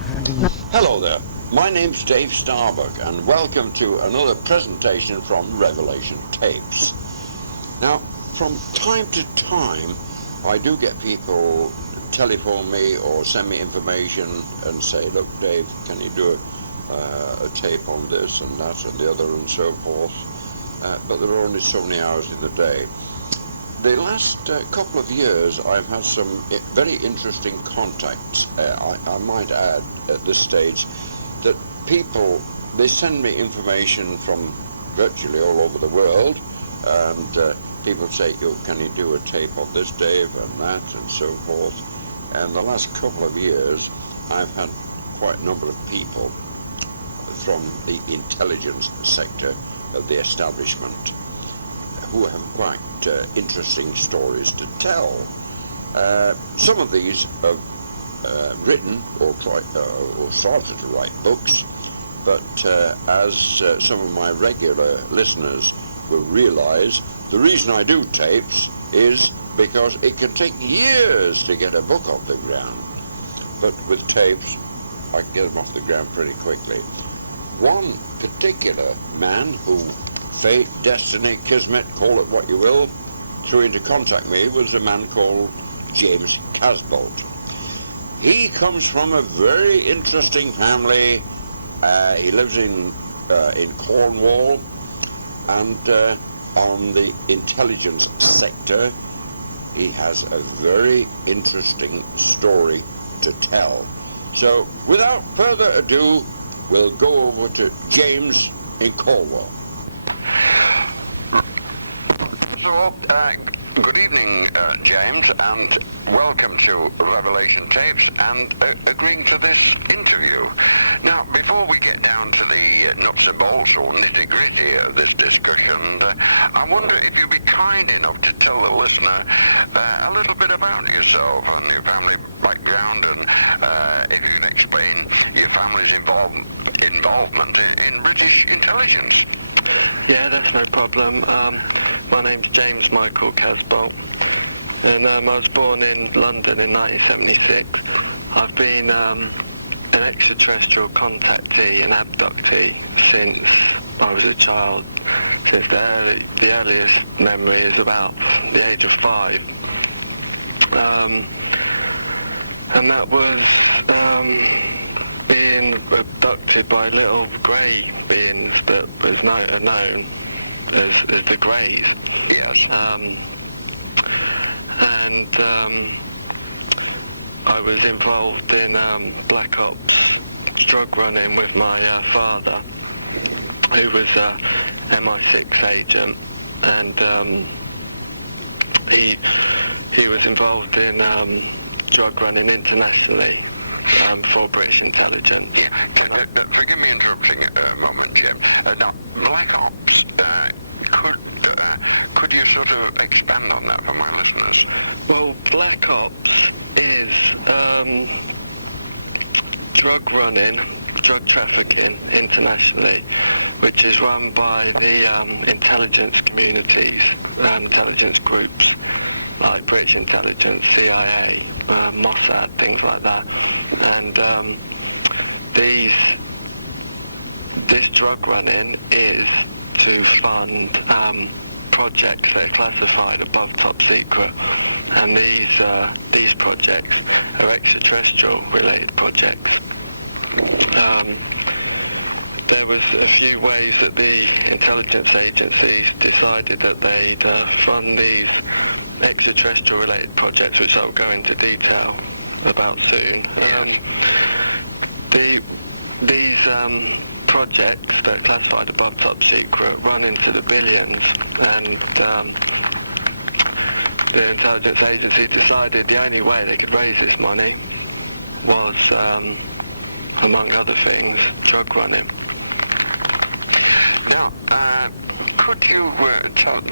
Hello there, my name's Dave Starbuck and welcome to another presentation from Revelation Tapes. Now, from time to time I do get people telephone me or send me information and say, look Dave, can you do a tape on this and that and the other and so forth, but there are only so many hours in the day. The last couple of years I've had some very interesting contacts. I might add at this stage that people, they send me information from virtually all over the world, and people say, can you do a tape of this, Dave, and that and so forth. And the last couple of years I've had quite a number of people from the intelligence sector of the establishment who have quite interesting stories to tell. Some of these have written or started to write books, but as some of my regular listeners will realize, the reason I do tapes is because it can take years to get a book off the ground, but with tapes I can get them off the ground pretty quickly. One particular man who fate, destiny, kismet, call it what you will, threw into contact me was a man called James Casbolt. He comes from a very interesting family. He lives in Cornwall, and on the intelligence sector he has a very interesting story to tell. So without further ado, we'll go over to James in Cornwall. So, good evening, James, and welcome to Revelation Tapes and agreeing to this interview. Now, before we get down to the nuts and bolts or nitty-gritty of this discussion, I wonder if you'd be kind enough to tell the listener a little bit about yourself and your family background, and if you can explain your family's involvement in British intelligence. Yeah, that's no problem. My name's James Michael Casbolt, and I was born in London in 1976. I've been an extraterrestrial contactee and abductee since I was a child. Since the earliest memory is about the age of 5. And that was being abducted by little grey beings that was known as the Greys. Yes. And I was involved in Black Ops drug running with my father, who was a MI6 agent, and he was involved in drug running internationally for British intelligence. Yeah. Forgive me interrupting a moment, Jim. Now, Black Ops, could you sort of expand on that for my listeners? Well, Black Ops is drug running, drug trafficking internationally, which is run by the intelligence communities, intelligence groups, like British intelligence, CIA, Mossad, things like that. And this drug running is to fund projects that are classified above top secret, and these projects are extraterrestrial related projects. There was a few ways that the intelligence agencies decided that they'd fund these extraterrestrial related projects, which I'll go into detail about soon. These projects that are classified above top secret run into the billions, and the intelligence agency decided the only way they could raise this money was, among other things, drug running. Now, could you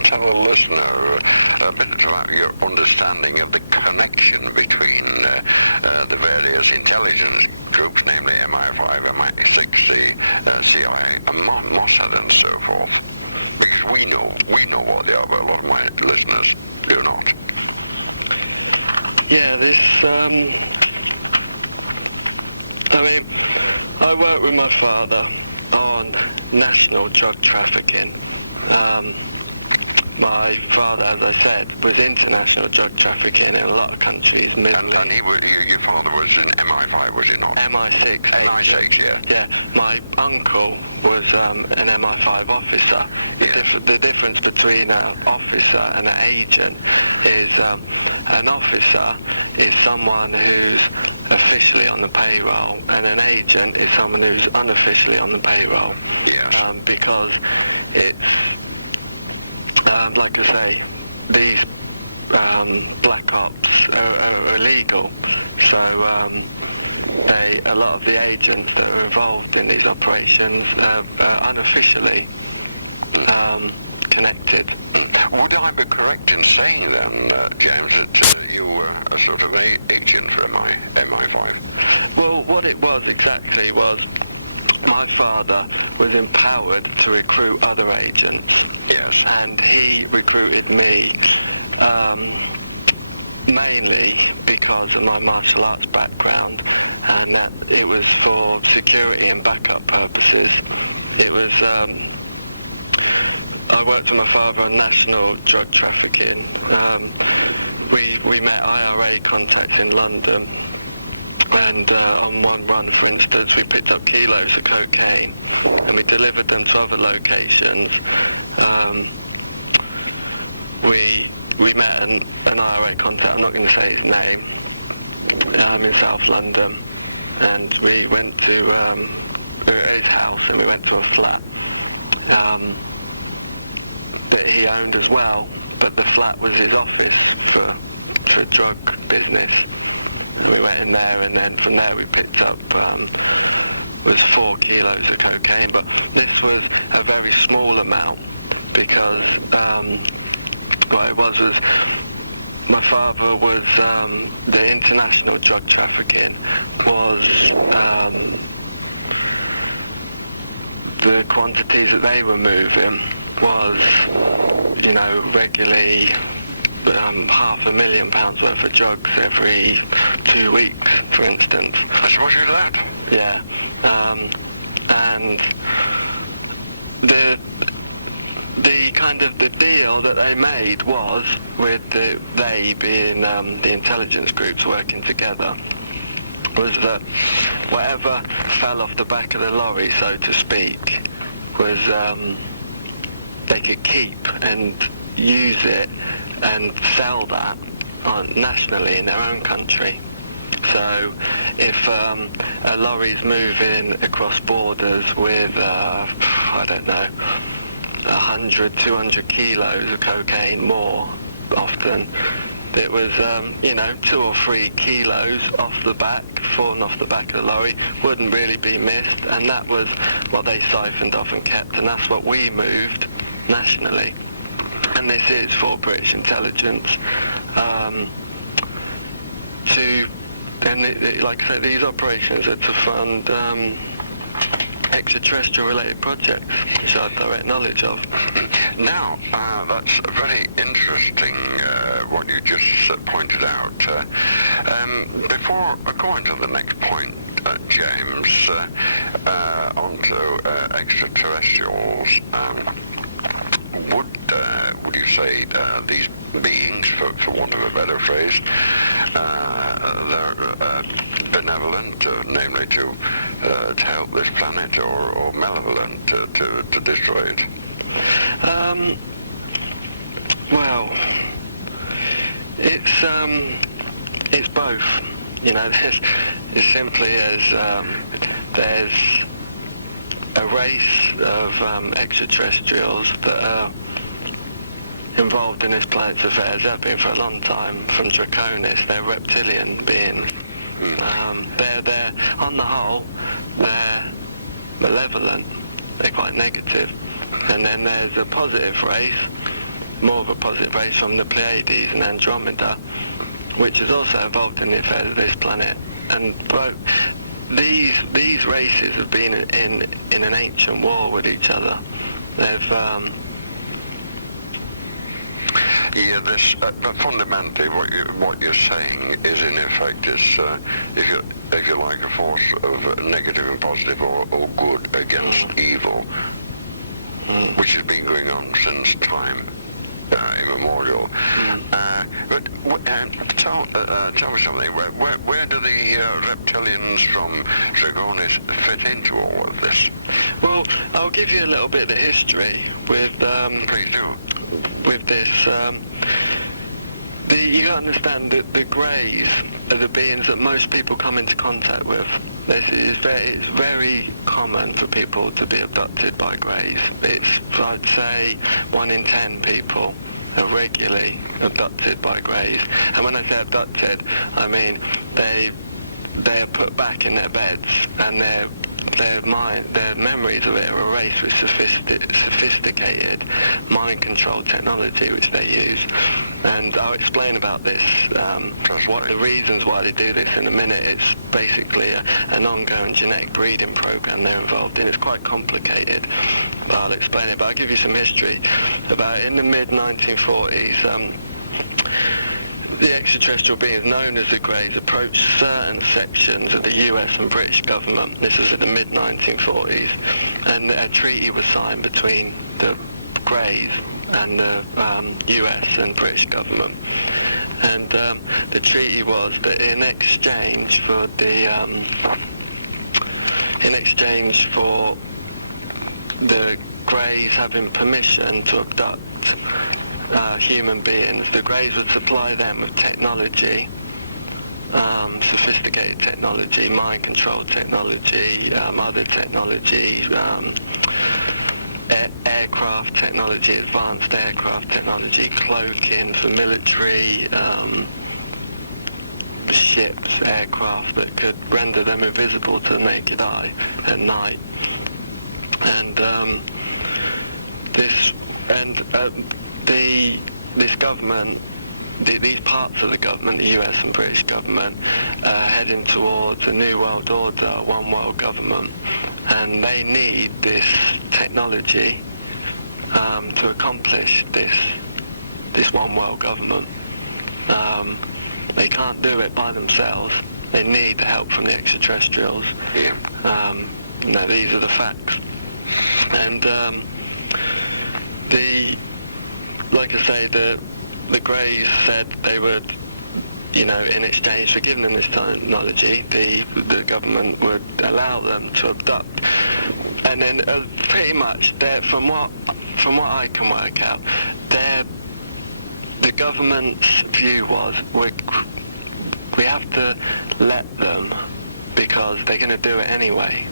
tell a listener a bit about your understanding of the connection between the various intelligence groups, namely MI5, MI6, the CIA, and Mossad and so forth? Because we know what they are, but a lot of my listeners do not. Yeah, this I mean, I worked with my father on national drug trafficking. My father, as I said, was international drug trafficking in a lot of countries. And your father was in MI5, was he not? MI6. MI6, yeah. Yeah, my uncle was an MI5 officer. The difference between an officer and an agent is an officer is someone who's officially on the payroll, and an agent is someone who's unofficially on the payroll. Yes. Because it's, like I say, these black ops are illegal. So a lot of the agents that are involved in these operations are unofficially connected. Would I be correct in saying then, James, that you were a sort of agent for MI5? Well, what it was exactly was my father was empowered to recruit other agents. Yes. And he recruited me mainly because of my martial arts background, and that it was for security and backup purposes. It was, I worked with my father on national drug trafficking. We met IRA contacts in London, and on one run, for instance, we picked up kilos of cocaine, and we delivered them to other locations. We met an IRA contact, I'm not going to say his name, in South London, and we went to his house, and we went to a flat that he owned as well, but the flat was his office for drug business. And we went in there, and then from there we picked up was 4 kilos of cocaine, but this was a very small amount because what it was my father was the international drug trafficking was the quantities that they were moving was, regularly £500,000 worth of drugs every 2 weeks, for instance. That's much as that? Yeah. And the kind of the deal that they made was, with they being the intelligence groups working together, was that whatever fell off the back of the lorry, so to speak, was they could keep and use it and sell that nationally in their own country. So if a lorry's moving across borders with, 100, 200 kilos of cocaine more often, it was, 2 or 3 kilos off the back, falling off the back of the lorry, wouldn't really be missed, and that was what they siphoned off and kept, and that's what we moved nationally. And this is for British intelligence like I said, these operations are to fund extraterrestrial related projects, which I have direct knowledge of. Now, that's very interesting what you just pointed out. Before I go on to the next point, James, onto extraterrestrials, would you say these beings, for want of a better phrase, they're benevolent, namely to help this planet, or malevolent to destroy it? Well, it's both. There's as simply as there's a race of extraterrestrials that are involved in this planet's affairs. They've been for a long time, from Draconis. They're reptilian beings. They're on the whole, they're malevolent. They're quite negative. And then there's a positive race, more of a positive race from the Pleiades and Andromeda, which is also involved in the affairs of this planet. And these races have been in an ancient war with each other. They've Yeah, this. But fundamentally, what you're saying is, in effect, if you like, a force of negative and positive or good against evil, which has been going on since time immemorial. But tell me something. Where do the reptilians from Dragonis fit into all of this? Well, I'll give you a little bit of the history with. Please do. With this, you got to understand that the Greys are the beings that most people come into contact with. It's very common for people to be abducted by Greys. I'd say 1 in 10 people are regularly abducted by Greys. And when I say abducted, I mean they are put back in their beds and their memories of it are erased with sophisticated mind control technology which they use. And I'll explain about this, what the reasons why they do this in a minute. It's basically an ongoing genetic breeding program they're involved in. It's quite complicated, but I'll explain it. But I'll give you some history. About in the mid-1940s, the extraterrestrial beings known as the Greys approached certain sections of the US and British government. This was in the mid-1940s, and a treaty was signed between the Greys and the US and British government. And the treaty was that in exchange for the Greys having permission to abduct human beings, the Greys would supply them with technology, sophisticated technology, mind control technology, other technology, aircraft technology, advanced aircraft technology, cloaking for military, ships, aircraft that could render them invisible to the naked eye at night. And this government, these parts of the government, the US and British government, are heading towards a new world order, one world government, and they need this technology to accomplish this one world government. They can't do it by themselves. They need the help from the extraterrestrials. These are the facts. And like I say, the Greys said they would, in exchange for giving them this technology, the government would allow them to abduct. And then pretty much, from what I can work out, the government's view was we have to let them because they're going to do it anyway.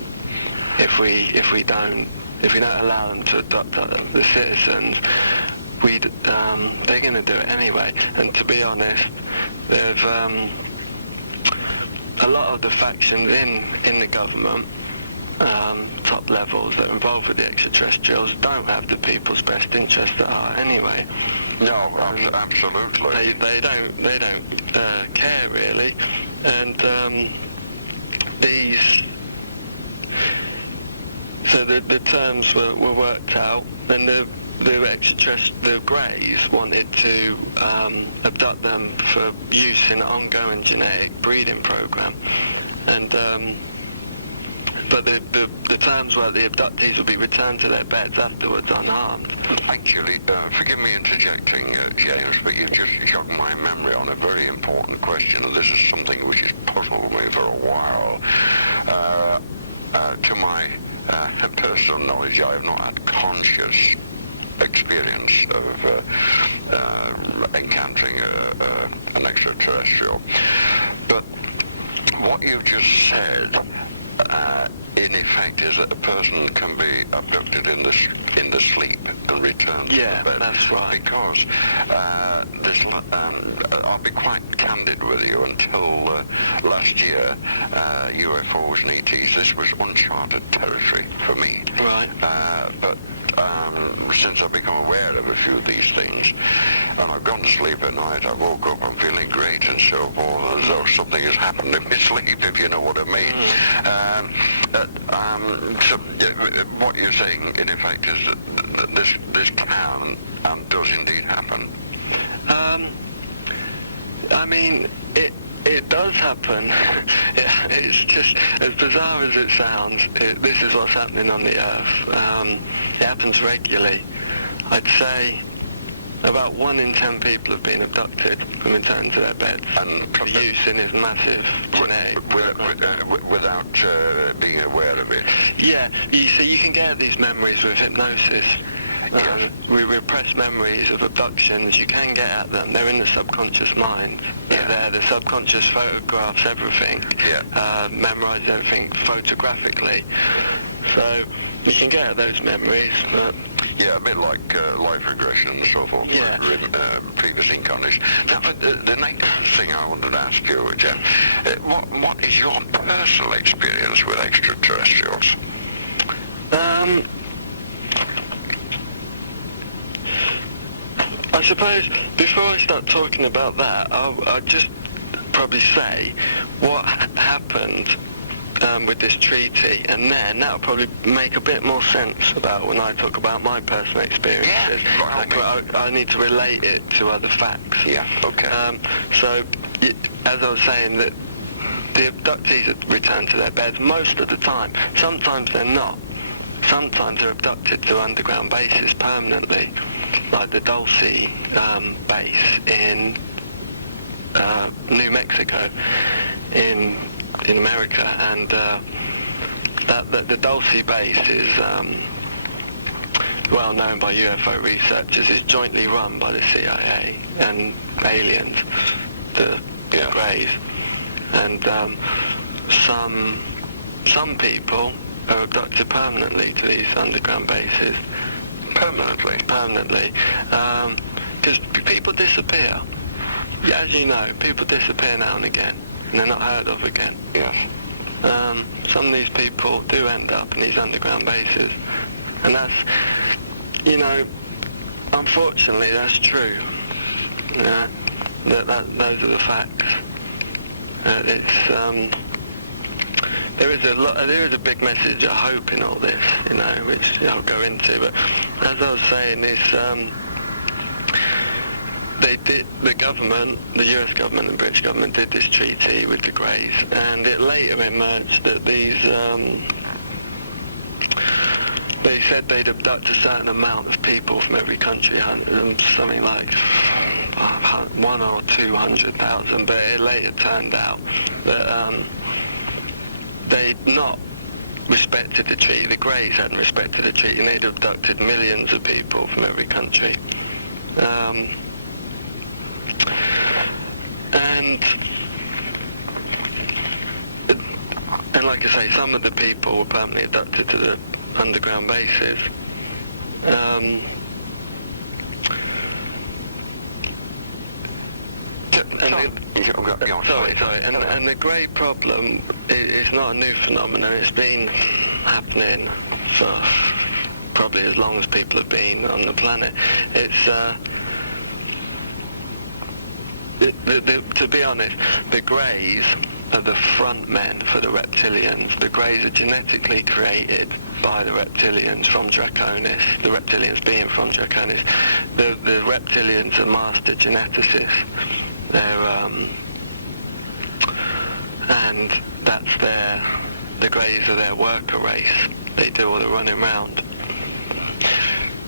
If we don't allow them to adopt the citizens, they're going to do it anyway. And to be honest, there's a lot of the factions in the government, top levels that are involved with the extraterrestrials, don't have the people's best interests at heart anyway. No, absolutely. They don't care really, and So the terms were worked out, and the Greys wanted to abduct them for use in an ongoing genetic breeding program, and but the terms were the abductees would be returned to their beds afterwards unharmed. Actually, forgive me interjecting, James, but you've just jogged my memory on a very important question, and this is something which has puzzled me for a while. To my personal knowledge, I have not had conscious experience of encountering an extraterrestrial. But what you've just said, in effect, is that a person can be abducted in the sleep and returned to the bed. That's right. Because I'll be quite candid with you. Until last year, UFOs and ETs, this was uncharted territory for me. Right. But since I've become aware of a few of these things, and I've gone to sleep at night, I woke up, I'm feeling great and so forth, as though something has happened in my sleep, if you know what I mean. So what you're saying, in effect, is that this can and does indeed happen. I mean, it does happen. It's just, as bizarre as it sounds, this is what's happening on the Earth. It happens regularly. I'd say about 1 in 10 people have been abducted and returned to their beds, and use in his massive genetic without being aware of it. Yeah, you see, you can get these memories with hypnosis. We repress memories of abductions. You can get at them. They're in the subconscious mind. Yeah. The subconscious photographs everything. Yeah. Memorizes everything photographically. So you can get at those memories. But yeah, a bit like life regression and so forth. Yeah. Previous incarnation. Now, but the next thing I wanted to ask you, Jeff, what is your personal experience with extraterrestrials? I suppose before I start talking about that, I'll just probably say what happened with this treaty, and then that'll probably make a bit more sense about when I talk about my personal experiences. Yeah, I need to relate it to other facts. Yeah, okay. So, as I was saying, that the abductees return to their beds most of the time. Sometimes they're not. Sometimes they're abducted to underground bases permanently, like the Dulce base in New Mexico in America, and that the Dulce base is well known by UFO researchers. Is jointly run by the CIA and aliens, the Greys, and some people are abducted permanently to these underground bases. Permanently, because people disappear. As you know, people disappear now and again, and they're not heard of again. Yes. Some of these people do end up in these underground bases, and that's, unfortunately, that's true. Those are the facts. There is a big message of hope in all this, which I'll go into. But as I was saying, the government, the US government and British government did this treaty with the Greys, and it later emerged that these, they said they'd abduct a certain amount of people from every country, something like 100,000 or 200,000, but it later turned out that they'd not respected the treaty. The Greys hadn't respected the treaty, and they'd abducted millions of people from every country. And like I say, some of the people were permanently abducted to the underground bases. And the Grey problem is not a new phenomenon. It's been happening for probably as long as people have been on the planet. To be honest, the Greys are the front men for the reptilians. The Greys are genetically created by the reptilians from Draconis, the reptilians being from Draconis. The reptilians are master geneticists. And the Greys are their worker race. They do all the running around.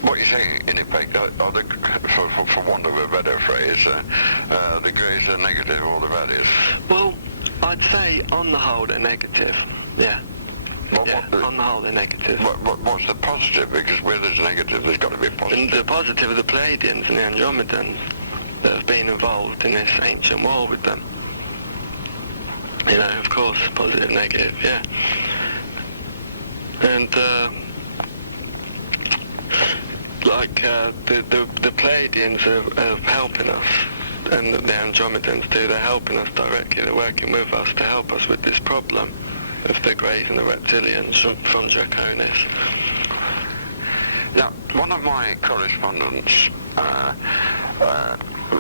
What you're saying, in effect, for want of a better phrase, the Greys are negative, all the baddies? Well, I'd say on the whole they're negative, yeah. On the whole they're negative. What's the positive? Because where there's negative, there's got to be a positive. And the positive are the Pleiadians and the Andromedans that have been involved in this ancient war with them. Of course, positive, negative, yeah. And, the Pleiadians are helping us, and the Andromedans too. They're helping us directly. They're working with us to help us with this problem of the Greys and the reptilians from Draconis. Now, one of my correspondents,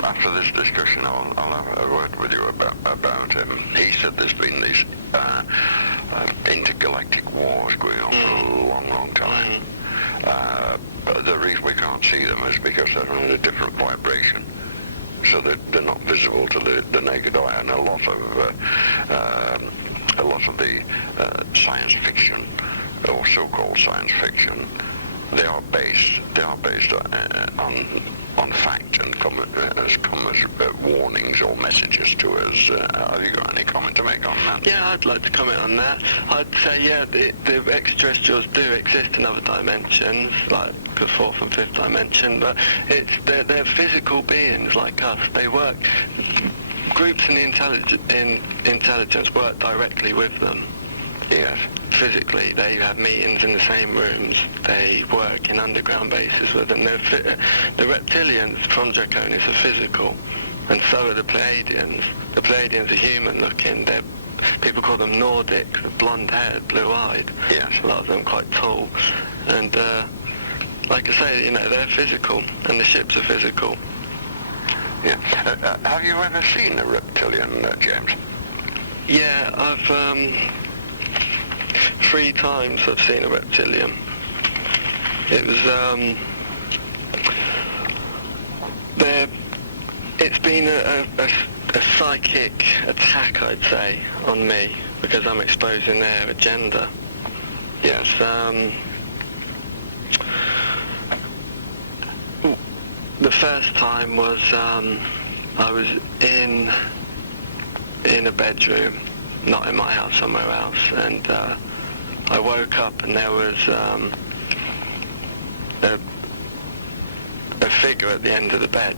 after this discussion, I'll have a word with you about him. He said there's been these intergalactic wars going on for a long, long time. But the reason we can't see them is because they're on a different vibration. so that they're not visible to the naked eye. And a lot of the science fiction, or so-called science fiction, they are based on fact and come as warnings or messages to us. Have you got any comment to make on that? Yeah, I'd like to comment on that. I'd say, yeah, the extraterrestrials do exist in other dimensions, like the fourth and fifth dimension, but they're physical beings like us. They work. Groups in the intelligence work directly with them. Yes. Physically, they have meetings in the same rooms. They work in underground bases with them. The reptilians from Draconis are physical, and so are the Pleiadians. The Pleiadians are human-looking. People call them Nordic, blonde-haired, blue-eyed. Yes. A lot of them quite tall, and like I say, they're physical, and the ships are physical. Yeah. Have you ever seen a reptilian, James? Yeah, I've 3 times I've seen a reptilian. It was it's been a psychic attack, I'd say, on me, because I'm exposing their agenda. Yes. The first time was I was in a bedroom, not in my house, somewhere else, and I woke up and there was a figure at the end of the bed.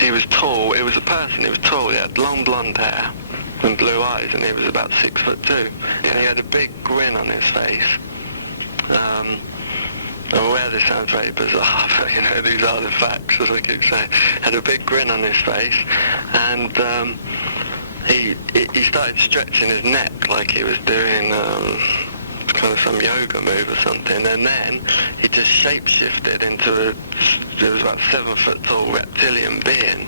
He was tall. It was a person. He was tall. He had long blonde hair and blue eyes, and he was about 6'2", and he had a big grin on his face. I'm aware this sounds very bizarre, but these are the facts, as I keep saying. Had a big grin on his face, and he started stretching his neck like he was doing kind of some yoga move or something, and then he just shape-shifted into it was about 7 foot tall reptilian being,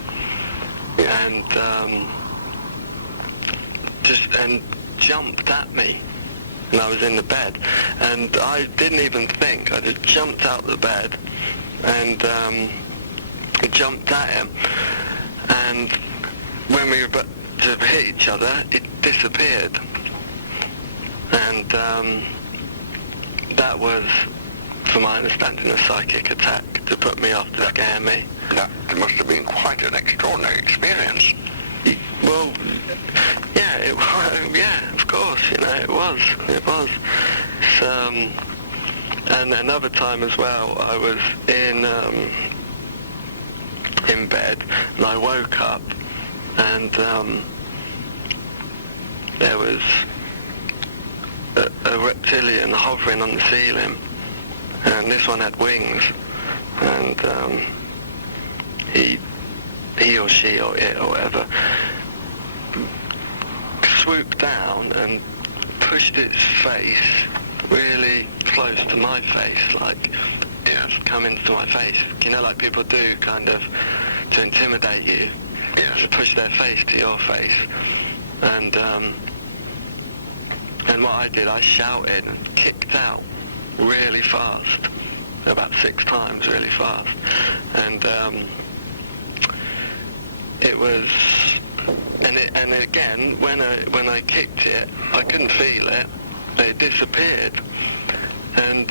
and jumped at me. And I was in the bed, and I didn't even think. I just jumped out of the bed and jumped at him, and when we were about to hit each other, it disappeared, and that was, from my understanding, a psychic attack to put me off, to scare me. That must have been quite an extraordinary experience. Well, yeah, of course, it was. And another time as well, I was in bed, and I woke up, and there was a reptilian hovering on the ceiling, and this one had wings, and he or she or it or whatever swooped down and pushed its face really close to my face, like, come into my face. Like people do, kind of, to intimidate you. Yes. To push their face to your face. And what I did, I shouted and kicked out really fast, about 6 times really fast. And it was, and again, when I kicked it, I couldn't feel it. It disappeared. And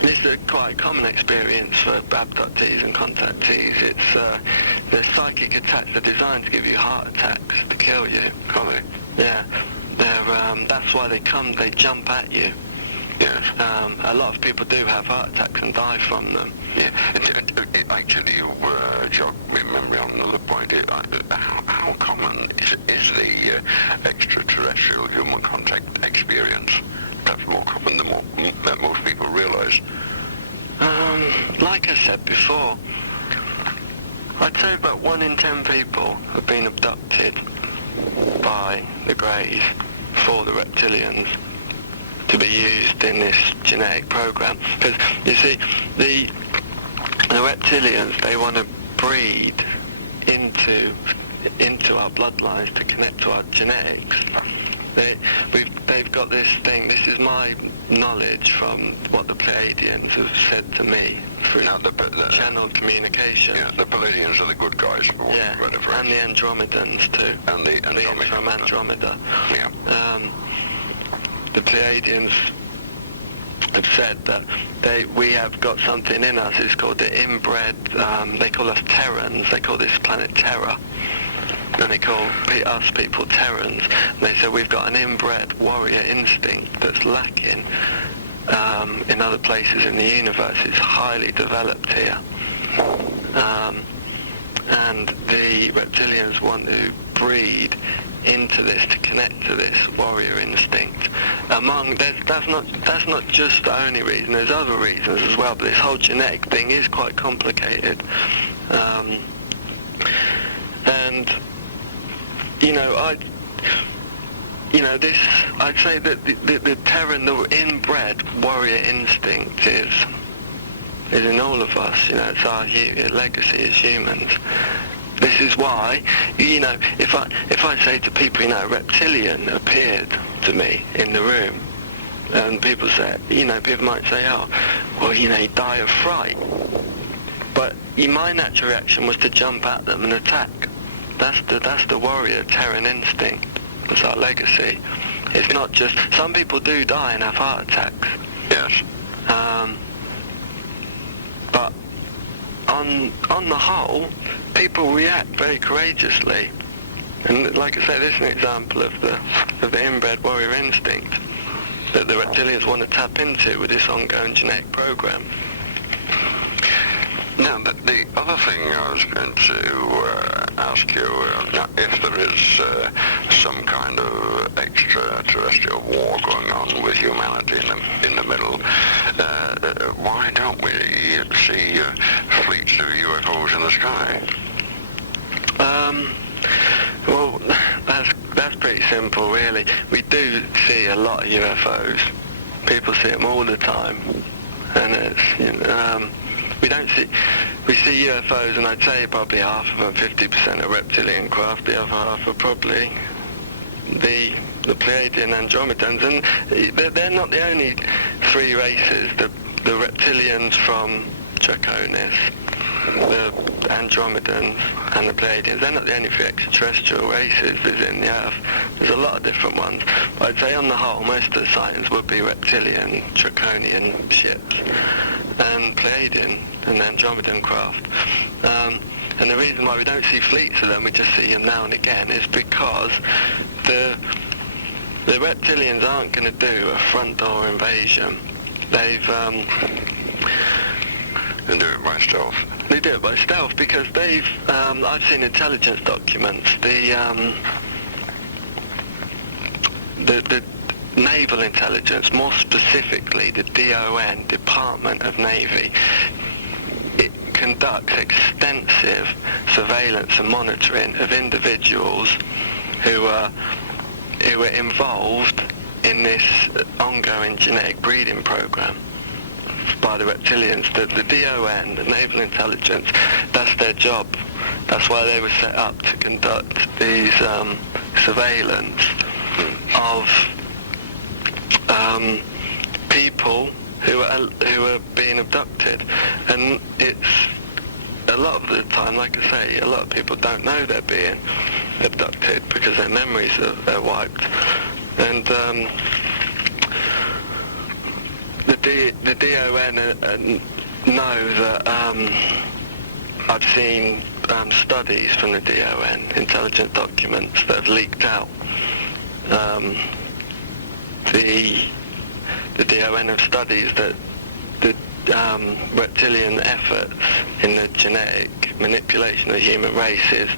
this is quite a common experience for abductees and contactees. It's the psychic attacks are designed to give you heart attacks, to kill you. Yeah. That's why they jump at you. Yes. A lot of people do have heart attacks and die from them. Yeah. Actually, you jogged my memory on another point. How common is the extraterrestrial human contact experience? Perhaps more common than most people realise. Like I said before, I'd say about 1 in 10 people have been abducted by the Greys for the reptilians to be used in this genetic program. Because, you see, the reptilians, they want to breed into our bloodlines to connect to our genetics. They've got this thing. This is my knowledge from what the Pleiadians have said to me through the channeled communication. Yeah, the Palladians are the good guys. Yeah, and the Andromedans too. And the Andromeda. From Andromeda. Yeah. The Pleiadians have said that we have got something in us. It's called the inbred. They call us Terrans. They call this planet Terra. And they call us people Terrans. And they say we've got an inbred warrior instinct that's lacking in other places in the universe. It's highly developed here. And the reptilians want to breed into this, to connect to this warrior instinct. That's not just the only reason. There's other reasons as well. But this whole genetic thing is quite complicated. And I'd say that the Terran, the inbred warrior instinct is in all of us. It's our legacy as humans. This is why, if I say to people, a reptilian appeared to me in the room, and people say, people might say, oh, well, you die of fright. But my natural reaction was to jump at them and attack. That's the warrior Terran instinct. It's our legacy. It's not just, some people do die and have heart attacks. Yes. But on the whole, people react very courageously. And like I say, this is an example of the inbred warrior instinct that the reptilians want to tap into with this ongoing genetic program. Now, the other thing I was going to ask you, if there is some kind of extraterrestrial war going on with humanity in the middle, why don't we see fleets of UFOs in the sky? Well, that's pretty simple, really. We do see a lot of UFOs. People see them all the time, and it's we see UFOs, and I'd say probably half of them, 50% are reptilian craft. The other half are probably the Pleiadian Andromedans, and they're not the only three races. The reptilians from Draconis, the Andromedans, and the Pleiadians, they're not the only three extraterrestrial races visiting the Earth. There's a lot of different ones. But I'd say on the whole, most of the sightings would be reptilian, Draconian ships, and Pleiadian and Andromedan craft. And the reason why we don't see fleets of them, we just see them now and again, is because the reptilians aren't going to do a front door invasion. They do it by stealth. They do it by stealth because I've seen intelligence documents. The naval intelligence, more specifically the DON, Department of Navy, it conducts extensive surveillance and monitoring of individuals who are involved in this ongoing genetic breeding program by the reptilians. The DON, the naval intelligence, that's their job. That's why they were set up, to conduct these surveillance of people who are being abducted. And it's a lot of the time, like I say, a lot of people don't know they're being abducted because their memories are wiped. And the DON know that I've seen studies from the DON, intelligence documents that have leaked out. The DON have studies that the reptilian efforts in the genetic manipulation of the human races,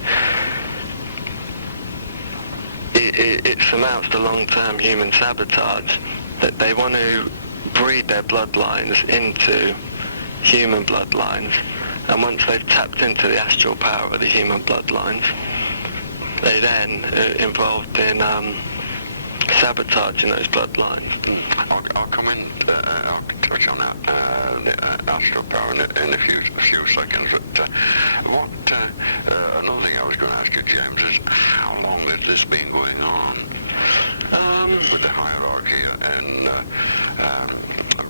it amounts to long-term human sabotage, that they want to breed their bloodlines into human bloodlines, and once they've tapped into the astral power of the human bloodlines, they then are involved in sabotaging those bloodlines. I'll come in, I'll touch on that astral power in a few seconds, but another thing I was going to ask you, James, is how long has this been going on? with the hierarchy in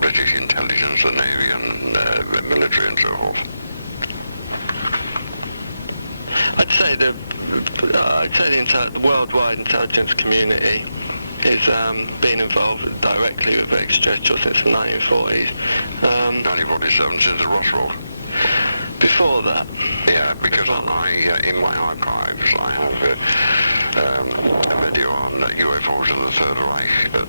British intelligence, the Navy and the military and so forth? I'd say the worldwide intelligence community has been involved directly with extraterrestrials since the 1940s. 1947 since the Roswell. Before that? Yeah, because in my archives I have a video on UFOs in the Third Reich that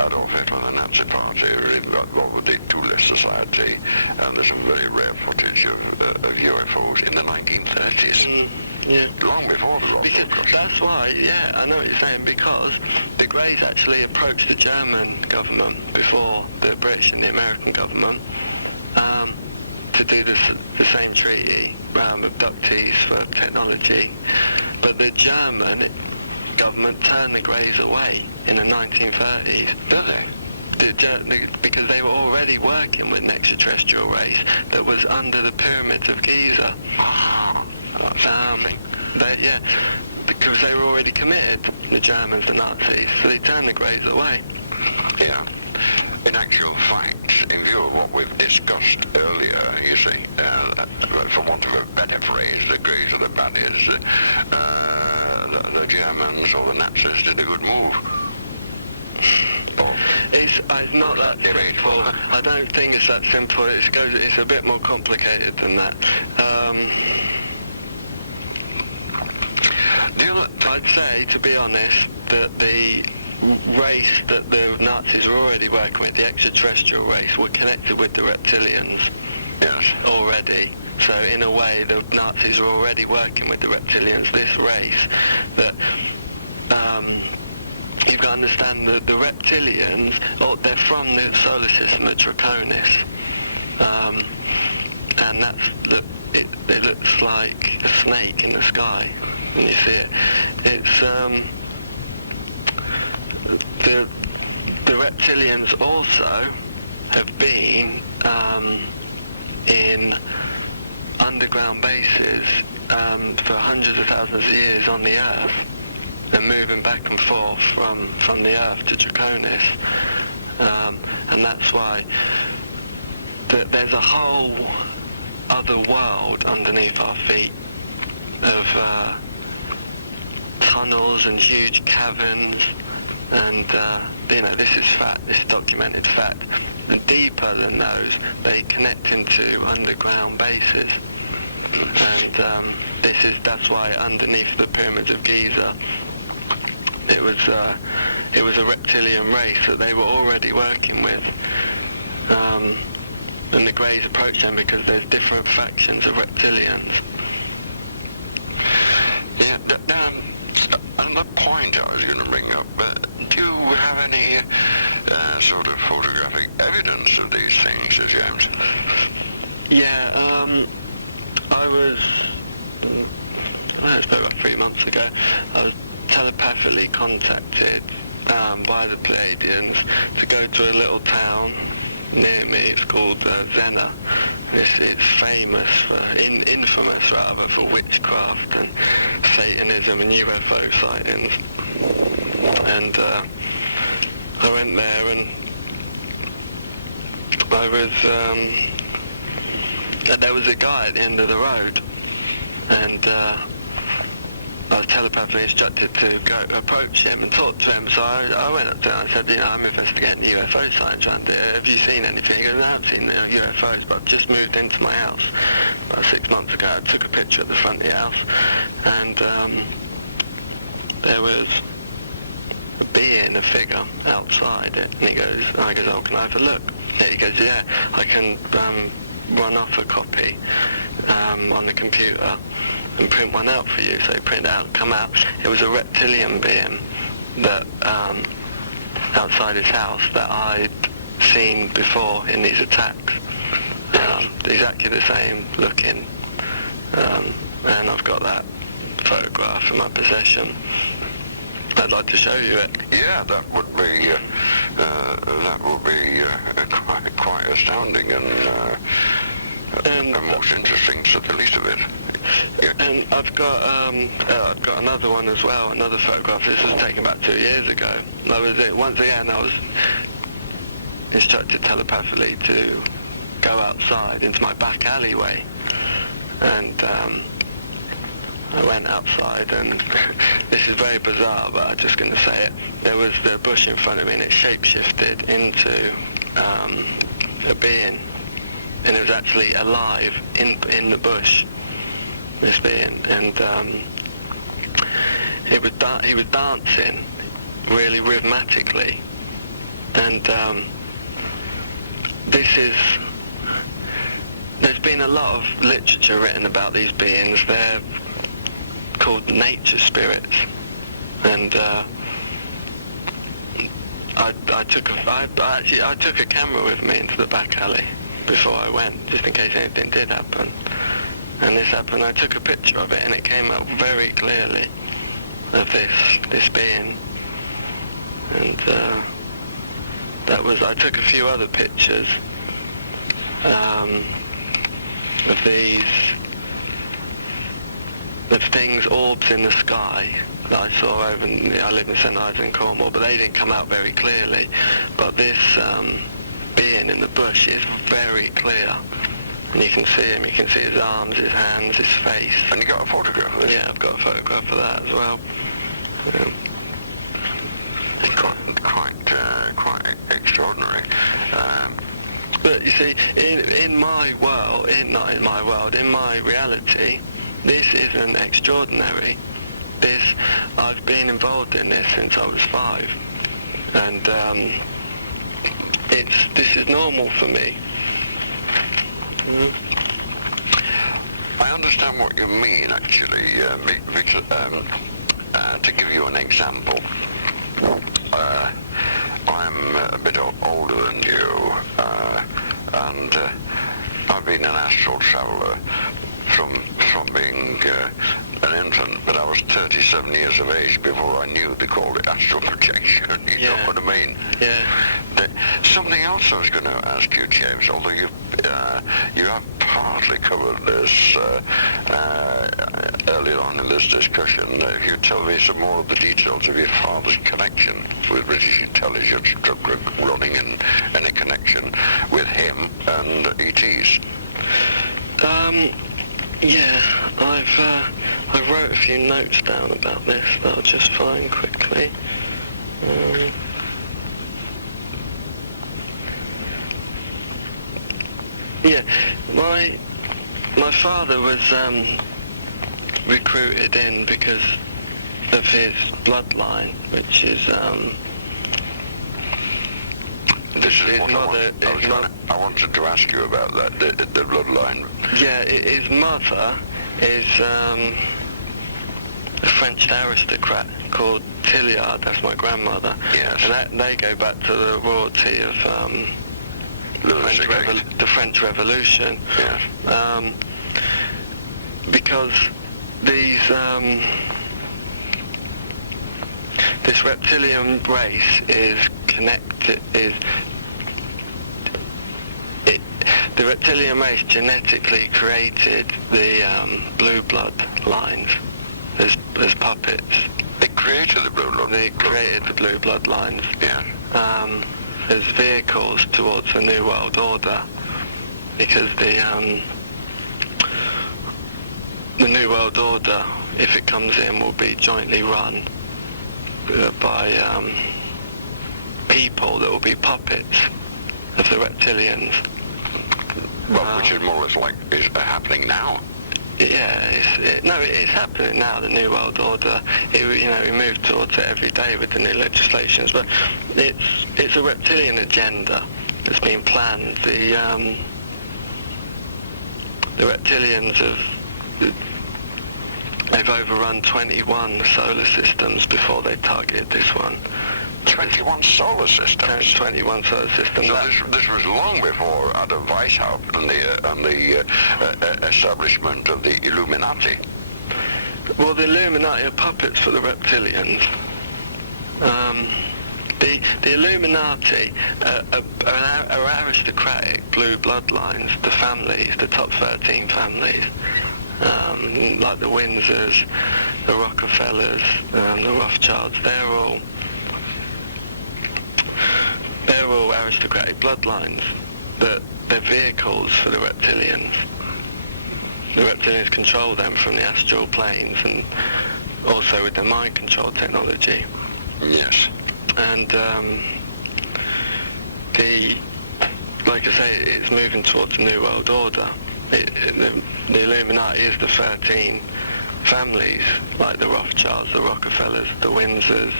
Adolf Hitler, the Nazi Party, were involved with the Two-List Society, and there's some very rare footage of UFOs in the 1930s. Yeah. Long before the Roswell. Because that's why, yeah, I know what you're saying, because the Greys actually approached the German government before the British and the American government to do the same treaty around abductees for technology, but the German government turned the Greys away in the 1930s. Because they were already working with an extraterrestrial race that was under the pyramids of Giza. Because they were already committed, the Germans, the Nazis, so they turned the Greys away. Yeah. In actual fact, in view of what we've discussed earlier, you see, for want of a better phrase, the Greys or the baddies, the Germans or the Nazis did a good move. It's not that simple. I don't think it's that simple. It's a bit more complicated than that. I'd say, to be honest, that the race that the Nazis were already working with, the extraterrestrial race, were connected with the reptilians. Yes. Already. So in a way, the Nazis were already working with the reptilians, this race. That you've got to understand that the reptilians, they're from the solar system of Draconis. And it looks like a snake in the sky when you see it. It's the reptilians also have been in underground bases for hundreds of thousands of years on the Earth, and moving back and forth from the Earth to Draconis, and that's why there's a whole other world underneath our feet of tunnels and huge caverns, and this is fact, this is documented fact. And deeper than those, they connect into underground bases, and that's why underneath the pyramids of Giza, it was a reptilian race that they were already working with. And the Greys approached them because there's different factions of reptilians. Yeah, another point I was going to bring up, do you have any sort of photographic evidence of these things, James? Yeah, it's about 3 months ago, I was telepathically contacted by the Pleiadians to go to a little town near me. It's called Zena. It's famous, infamous rather, for witchcraft and Satanism and UFO sightings. And I went there, and there was a guy at the end of the road, and I was telepathically instructed to go approach him and talk to him. So I went up to him and I said, I'm investigating UFO sightings around here. Have you seen anything? He goes, no, I haven't seen UFOs, but I've just moved into my house about 6 months ago. I took a picture at the front of the house, and there was a being, a figure outside it. And I goes, oh, can I have a look? And he goes, yeah, I can run off a copy on the computer and print one out for you. So he printed out, come out. It was a reptilian being that outside his house that I'd seen before in these attacks. Exactly the same looking, and I've got that photograph in my possession. I'd like to show you it. Yeah, that would be quite astounding and most interesting, to the least of it. And I've got another one as well, another photograph. This was taken about 2 years ago. Once again, I was instructed telepathically to go outside into my back alleyway, and I went outside, and this is very bizarre, but I'm just going to say it. There was the bush in front of me, and it shape-shifted into a being, and it was actually alive in the bush, this being, and he was dancing really rhythmically, and there's been a lot of literature written about these beings. They're called nature spirits, and I took a camera with me into the back alley before I went, just in case anything did happen. And this happened. I took a picture of it, and it came out very clearly of this being. And I took a few other pictures of things, orbs in the sky that I saw over. I live in St Ives in Cornwall, but they didn't come out very clearly. But this being in the bush is very clear, and you can see him. You can see his arms, his hands, his face. And you got a photograph of this? Yeah, I've got a photograph of that as well. Yeah. Quite extraordinary. But you see, in my world, not in my world, in my reality, this isn't extraordinary. I've been involved in this since I was 5, and this is normal for me. I understand what you mean, actually, because, to give you an example, I'm a bit older than you, and I've been an astral traveller from being an infant, but I was 37 years of age before I knew they called it astral projection. You know what I mean? Yeah. Something else I was going to ask you, James, although you have partly covered this earlier on in this discussion. If you tell me some more of the details of your father's connection with British intelligence, running in a connection with him and ETs. Yeah, I wrote a few notes down about this that I'll just find quickly. Yeah, my father was recruited in because of his bloodline, which is this is what I wanted to ask you about that, the bloodline. Yeah, his mother is a French aristocrat called Tilliard. That's my grandmother. Yes. And they go back to the royalty of the French Revolution. Yes. Because this reptilian race is connected. The reptilian race genetically created the blue blood lines as puppets. They created the blue blood. They created the blue blood lines. Yeah. As vehicles towards the New World Order, because the New World Order, if it comes in, will be jointly run by people that will be puppets of the reptilians. Well, which is more or less like is happening now. Yeah, it's happening now. The New World Order, we move towards it every day with the new legislations, but it's a reptilian agenda that's been planned. The reptilians they've overrun 21 solar systems before they targeted this one. 21 solar systems. 21 solar systems. So this was long before Adam Weishaupt and the establishment of the Illuminati. Well, the Illuminati are puppets for the reptilians. The Illuminati are aristocratic blue bloodlines, the families, the top 13 families. like the Windsors, the Rockefellers, the Rothschilds. They're all aristocratic bloodlines, but they're vehicles for the reptilians. The reptilians control them from the astral planes, and also with their mind control technology. Yes. And like I say, it's moving towards a new world order. The Illuminati is the 13 families, like the Rothschilds, the Rockefellers, the Windsors,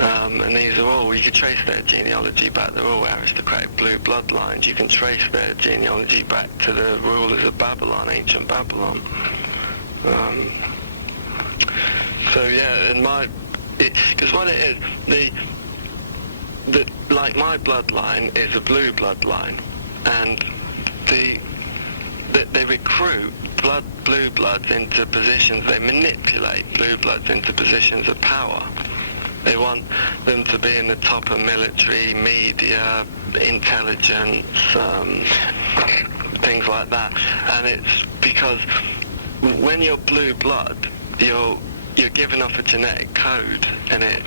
and these are all, you can trace their genealogy back. They're all aristocratic blue bloodlines. You can trace their genealogy back to the rulers of Babylon, ancient Babylon. So yeah, and because what it is, like my bloodline is a blue bloodline, and they recruit blue bloods into positions, they manipulate blue bloods into positions of power. They want them to be in the top of military, media, intelligence, things like that. And it's because when you're blue blood, you're giving off a genetic code, and it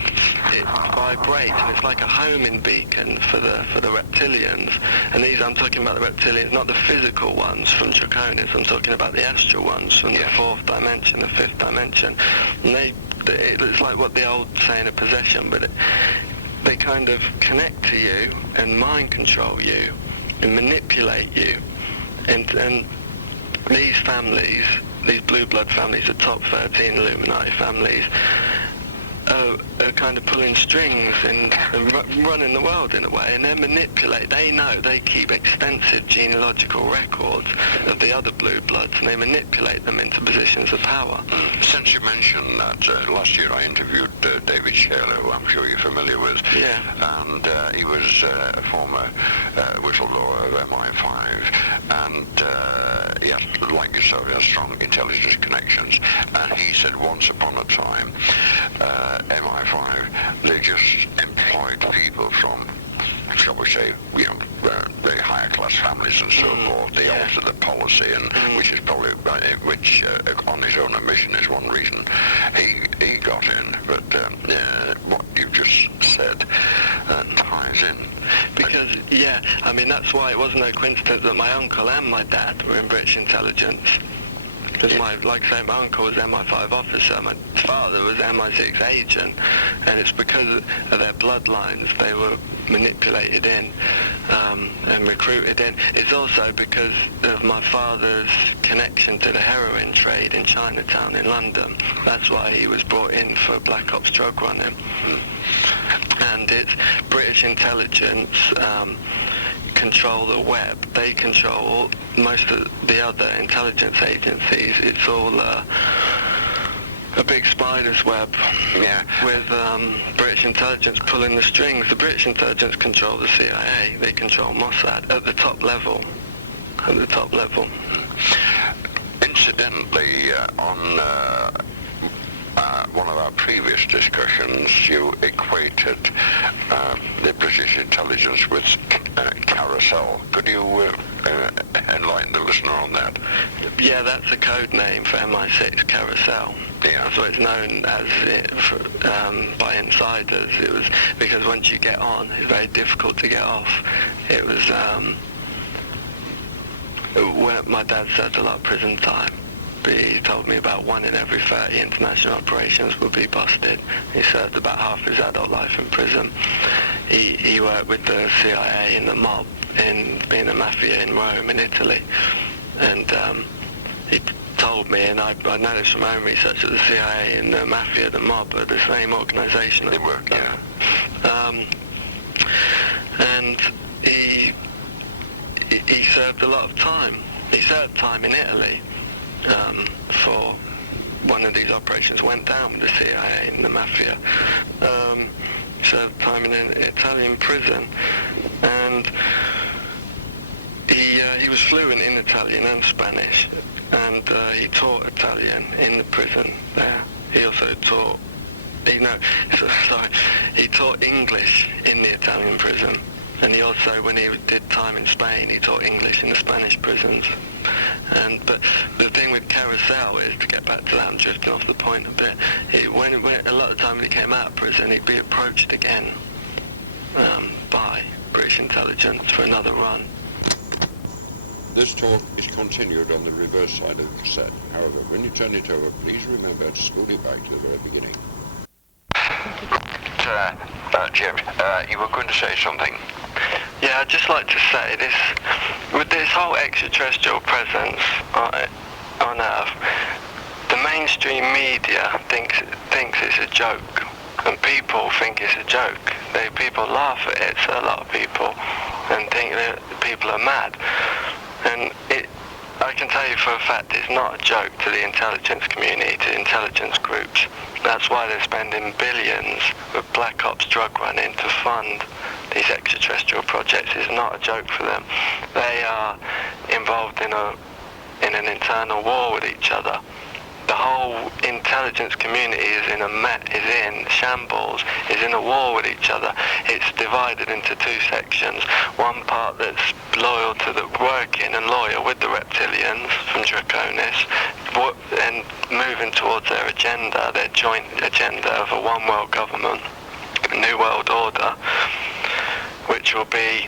vibrates, and it's like a homing beacon for the reptilians. And these, I'm talking about the reptilians, not the physical ones from Draconis. I'm talking about the astral ones from the fourth dimension, the fifth dimension. And it's like what the old saying of possession, but they kind of connect to you and mind control you and manipulate you. And these families, these blue blood families, the top 13 Illuminati families, are kind of pulling strings and running the world in a way, and they manipulate. They know they keep extensive genealogical records of the other blue bloods, and they manipulate them into positions of power. Since you mentioned that, last year I interviewed David Shaler, who I'm sure you're familiar with. Yeah. And he was a former whistleblower of MI5, and he has, like yourself, he has strong intelligence connections. And he said once upon a time, MI5, they just employed people from, shall we say, very higher class families and so forth. They altered the policy, and which is probably, on his own admission is one reason he got in. But what you just said ties in. Because, I mean, that's why it wasn't no coincidence that my uncle and my dad were in British intelligence. Because like I say, my uncle was MI5 officer, my father was MI6 agent, and it's because of their bloodlines they were manipulated in and recruited in. It's also because of my father's connection to the heroin trade in Chinatown in London. That's why he was brought in for Black Ops drug running. And it's British intelligence control the web. They control most of the other intelligence agencies. It's all a big spider's web, with British intelligence pulling the strings. The British intelligence control the CIA. They control Mossad at the top level. Incidentally, on one of our previous discussions, you equated the British intelligence with Carousel. Could you enlighten the listener on that? Yeah, that's a code name for MI6, Carousel. Yeah, so it's known as it by insiders. It was because once you get on, it's very difficult to get off. It was where my dad served a lot of prison time. He told me about 1 in every 30 international operations would be busted. He served about half his adult life in prison. He worked with the CIA and the mob in being a mafia in Rome in Italy. And he told me, and I know this from my own research, that the CIA and the mafia, the mob, are the same organisation. They work, yeah. And he served a lot of time. He served time in Italy. For one of these operations went down with the CIA and the mafia. Served time in an Italian prison, and he was fluent in Italian and Spanish, and he taught Italian in the prison there. He also taught, he taught English in the Italian prison, And he also, when he did time in Spain, he taught English in the Spanish prisons. But the thing with Carousel is, to get back to that, I'm drifting off the point a bit, when a lot of time when he came out of prison, he'd be approached again by British intelligence for another run. This talk is continued on the reverse side of the cassette. However, when you turn it over, please remember to spool it back to the very beginning. Jim, you were going to say something. Yeah, I'd just like to say this, with this whole extraterrestrial presence on Earth, the mainstream media thinks it's a joke, and people think it's a joke. People laugh at it, so a lot of people, and think that people are mad. And I can tell you for a fact it's not a joke to the intelligence community, to intelligence groups. That's why they're spending billions with Black Ops drug running to fund these extraterrestrial projects. It's not a joke for them. They are involved in an internal war with each other. The whole intelligence community is in shambles, is in a war with each other. It's divided into two sections. One part that's loyal to working and loyal with the reptilians from Draconis, and moving towards their agenda, their joint agenda of a one world government, a new world order, which will be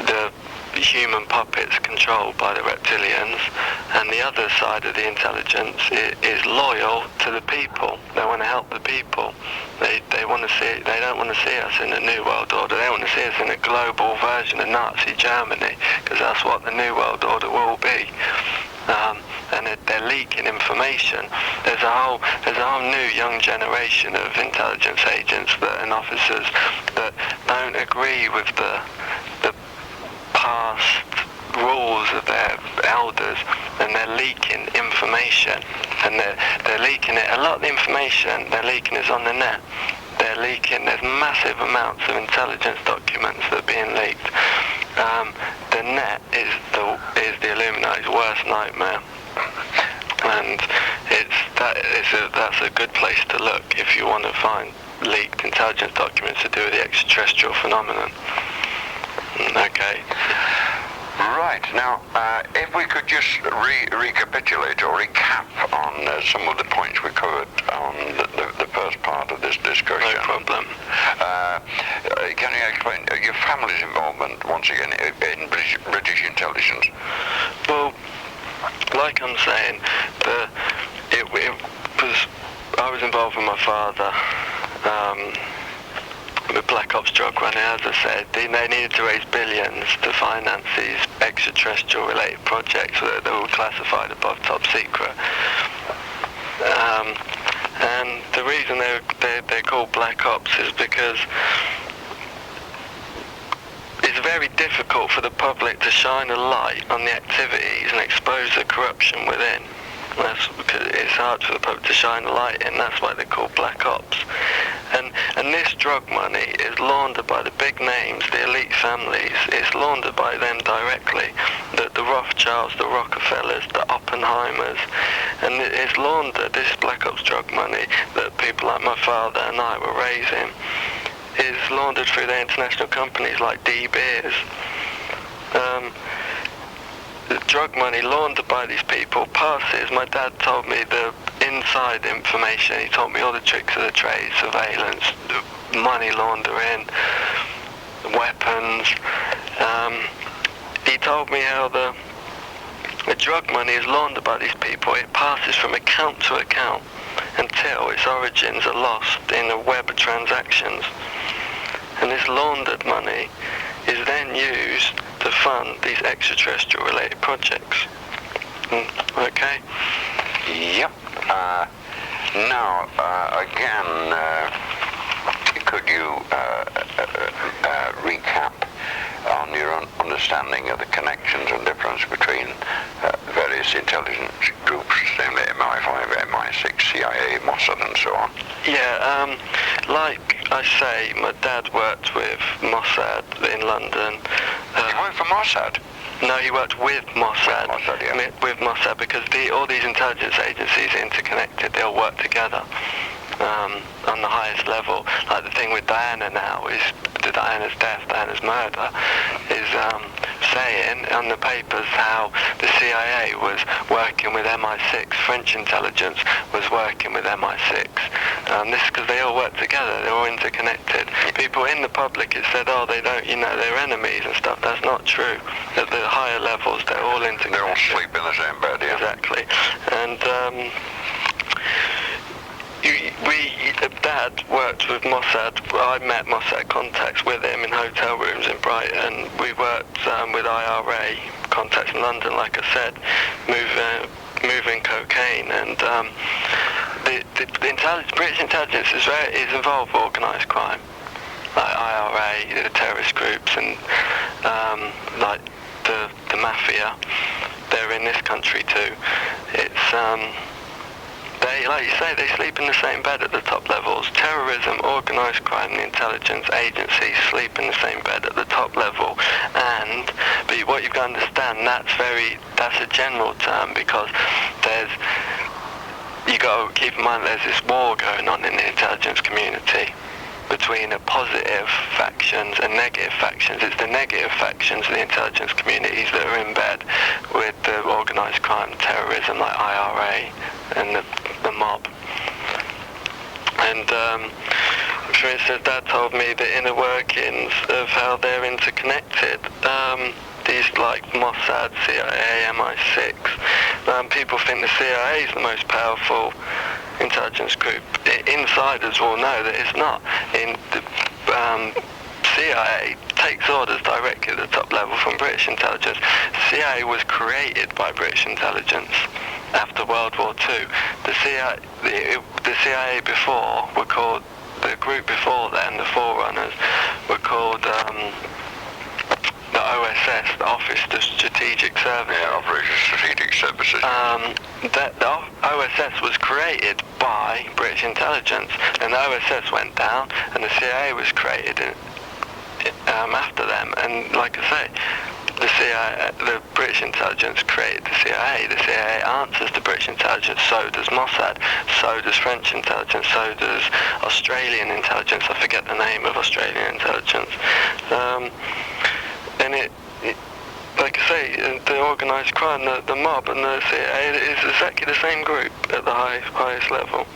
the human puppets controlled by the reptilians, and the other side of the intelligence is loyal to the people. They want to help the people. They want to see. They don't want to see us in a new world order. They want to see us in a global version of Nazi Germany, because that's what the new world order will be. And they're leaking information. There's a whole new young generation of intelligence agents and officers that don't agree with the past rules of their elders, and they're leaking information, and they're leaking it. A lot of the information they're leaking is on the net. They're leaking. There's massive amounts of intelligence documents that are being leaked. The net is the Illuminati's worst nightmare, and that's a good place to look if you want to find leaked intelligence documents to do with the extraterrestrial phenomenon. Okay. Right. Now, if we could just recapitulate or recap on some of the points we covered on the first part of this discussion. No problem. Can you explain your family's involvement, once again, in British intelligence? Well, like I'm saying, I was involved with my father. With Black Ops drug running, as I said, they needed to raise billions to finance these extraterrestrial related projects that were classified above top secret. And the reason they're called Black Ops is because it's very difficult for the public to shine a light on the activities and expose the corruption within. That's because it's hard for the public to shine a light in. That's why they're called Black Ops. And this drug money is laundered by the big names, the elite families. It's laundered by them directly. The Rothschilds, the Rockefellers, the Oppenheimers. And it's laundered, this Black Ops drug money that people like my father and I were raising, is laundered through their international companies like De Beers. The drug money laundered by these people passes. My dad told me the inside information. He told me all the tricks of the trade, surveillance, money laundering, weapons. He told me how the drug money is laundered by these people. It passes from account to account until its origins are lost in a web of transactions. And this laundered money is then used to fund these extraterrestrial related projects. Okay? Yep. Now, again, could you recap on your understanding of the connections and difference between various intelligence groups, namely MI5, MI6, CIA, Mossad, and so on? Yeah, like I say, my dad worked with Mossad in London. He worked for Mossad? No, he worked with Mossad. With Mossad, yeah. With Mossad, because all these intelligence agencies are interconnected. They all work together. on the highest level. Like the thing with Diana's death, Diana's murder, is saying on the papers how the CIA was working with MI6, French intelligence was working with MI6. This is because they all work together, they're all interconnected. People in the public, it said, oh, they don't, they're enemies and stuff. That's not true. At the higher levels, they're all interconnected. They all sleep in the same bed, yeah. Exactly. And Dad worked with Mossad. I met Mossad contacts with him in hotel rooms in Brighton. We worked with IRA contacts in London, like I said, moving cocaine. And the British intelligence is involved with organised crime, like IRA, the terrorist groups, and like the mafia. They're in this country too. It's they, like you say, they sleep in the same bed at the top levels. Terrorism, organised crime, the intelligence agencies sleep in the same bed at the top level. But what you've got to understand, that's a general term, because you got to keep in mind there's this war going on in the intelligence community between the positive factions and negative factions. It's the negative factions of the intelligence communities that are in bed with the organised crime, terrorism, like IRA and the mob. And for instance, Dad told me the inner workings of how they're interconnected. These like Mossad, CIA, MI6. People think the CIA is the most powerful intelligence group. Insiders will know that it's not. CIA takes orders directly at the top level from British intelligence. CIA was created by British intelligence after World War II. The CIA before were called, the group before then, the forerunners, were called the OSS, the Office of Strategic Services. Yeah, Operation Strategic Services. The OSS was created by British intelligence, and the OSS went down, and the CIA was created after them. And like I say, the British intelligence created the CIA. The CIA answers to British intelligence. So does Mossad. So does French intelligence. So does Australian intelligence. I forget the name of Australian intelligence. And it, like I say, the organised crime, the mob and the CIA is exactly the same group at the highest level.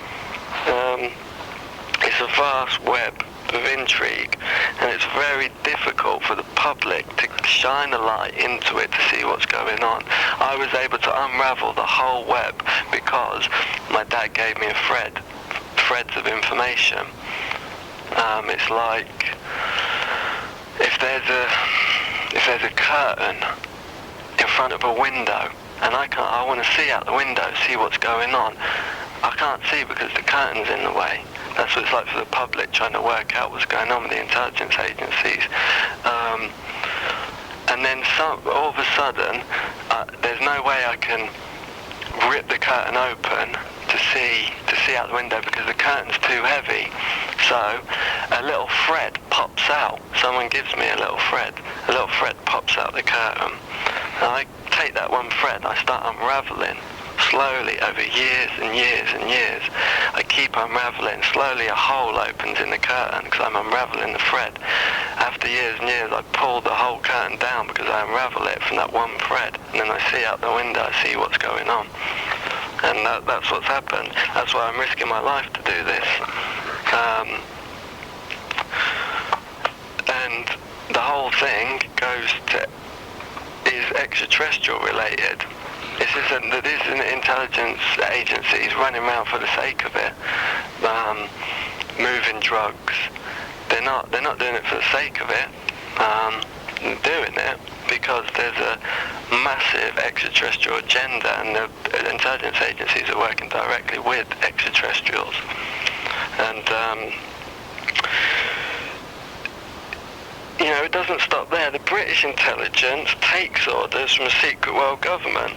It's a vast web of intrigue, and it's very difficult for the public to shine a light into it to see what's going on. I was able to unravel the whole web because my dad gave me threads of information. It's like if there's a curtain in front of a window, and I want to see out the window, see what's going on. I can't see because the curtain's in the way. That's what it's like for the public trying to work out what's going on with the intelligence agencies. And then all of a sudden, there's no way I can rip the curtain open to see out the window because the curtain's too heavy. So a little thread pops out. Someone gives me a little thread. A little thread pops out the curtain. And I take that one thread, I start unraveling slowly over years and years and years. I keep unraveling. Slowly a hole opens in the curtain because I'm unraveling the thread. After years and years, I pull the whole curtain down because I unravel it from that one thread. And then I see out the window, I see what's going on. And that's what's happened. That's why I'm risking my life to do this. And the whole thing is extraterrestrial related. This isn't intelligence agencies running around for the sake of it, moving drugs. They're not doing it for the sake of it. They're doing it because there's a massive extraterrestrial agenda, and the intelligence agencies are working directly with extraterrestrials. And it doesn't stop there. The British intelligence takes orders from a secret world government.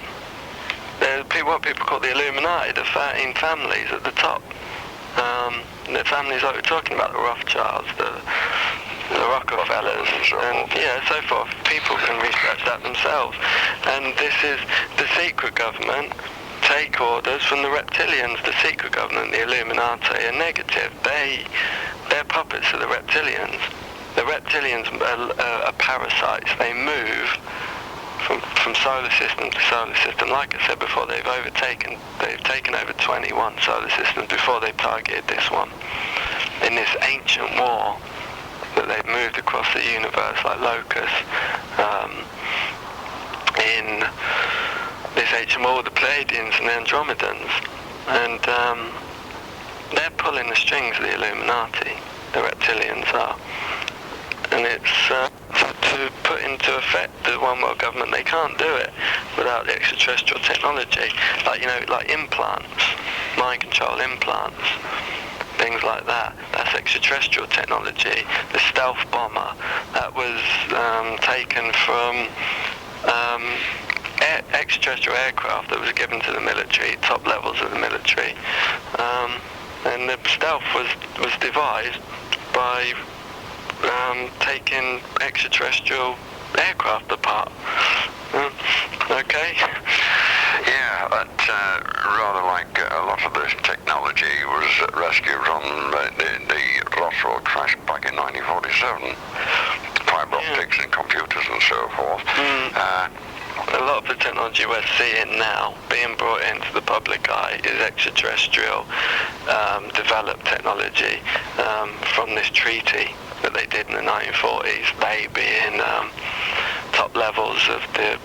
There's what people call the Illuminati, the 13 families at the top. The families like we're talking about, the Rothschilds, the Rockefellers, and so forth. People can research that themselves. And this is the secret government take orders from the reptilians. The secret government, the Illuminati, are negative. They're puppets of the reptilians. The reptilians are parasites. They move from solar system to solar system. Like I said before, they've taken over 21 solar systems before they targeted this one. In this ancient war that they've moved across the universe like locusts, in this ancient war with the Pleiadians and the Andromedans, and they're pulling the strings of the Illuminati, the reptilians are, and it's to put into effect the one world government. They can't do it without the extraterrestrial technology, like implants, mind control implants, things like that. That's extraterrestrial technology. The stealth bomber, that was taken from extraterrestrial aircraft that was given to the military, top levels of the military, and the stealth was devised by taking extraterrestrial aircraft apart. Okay? Yeah, that rather like a lot of this technology was rescued from the Roswell crash back in 1947. Fiber optics and computers and so forth. A lot of the technology we're seeing now being brought into the public eye is extraterrestrial developed technology from this treaty that they did in the 1940s, they being top levels of the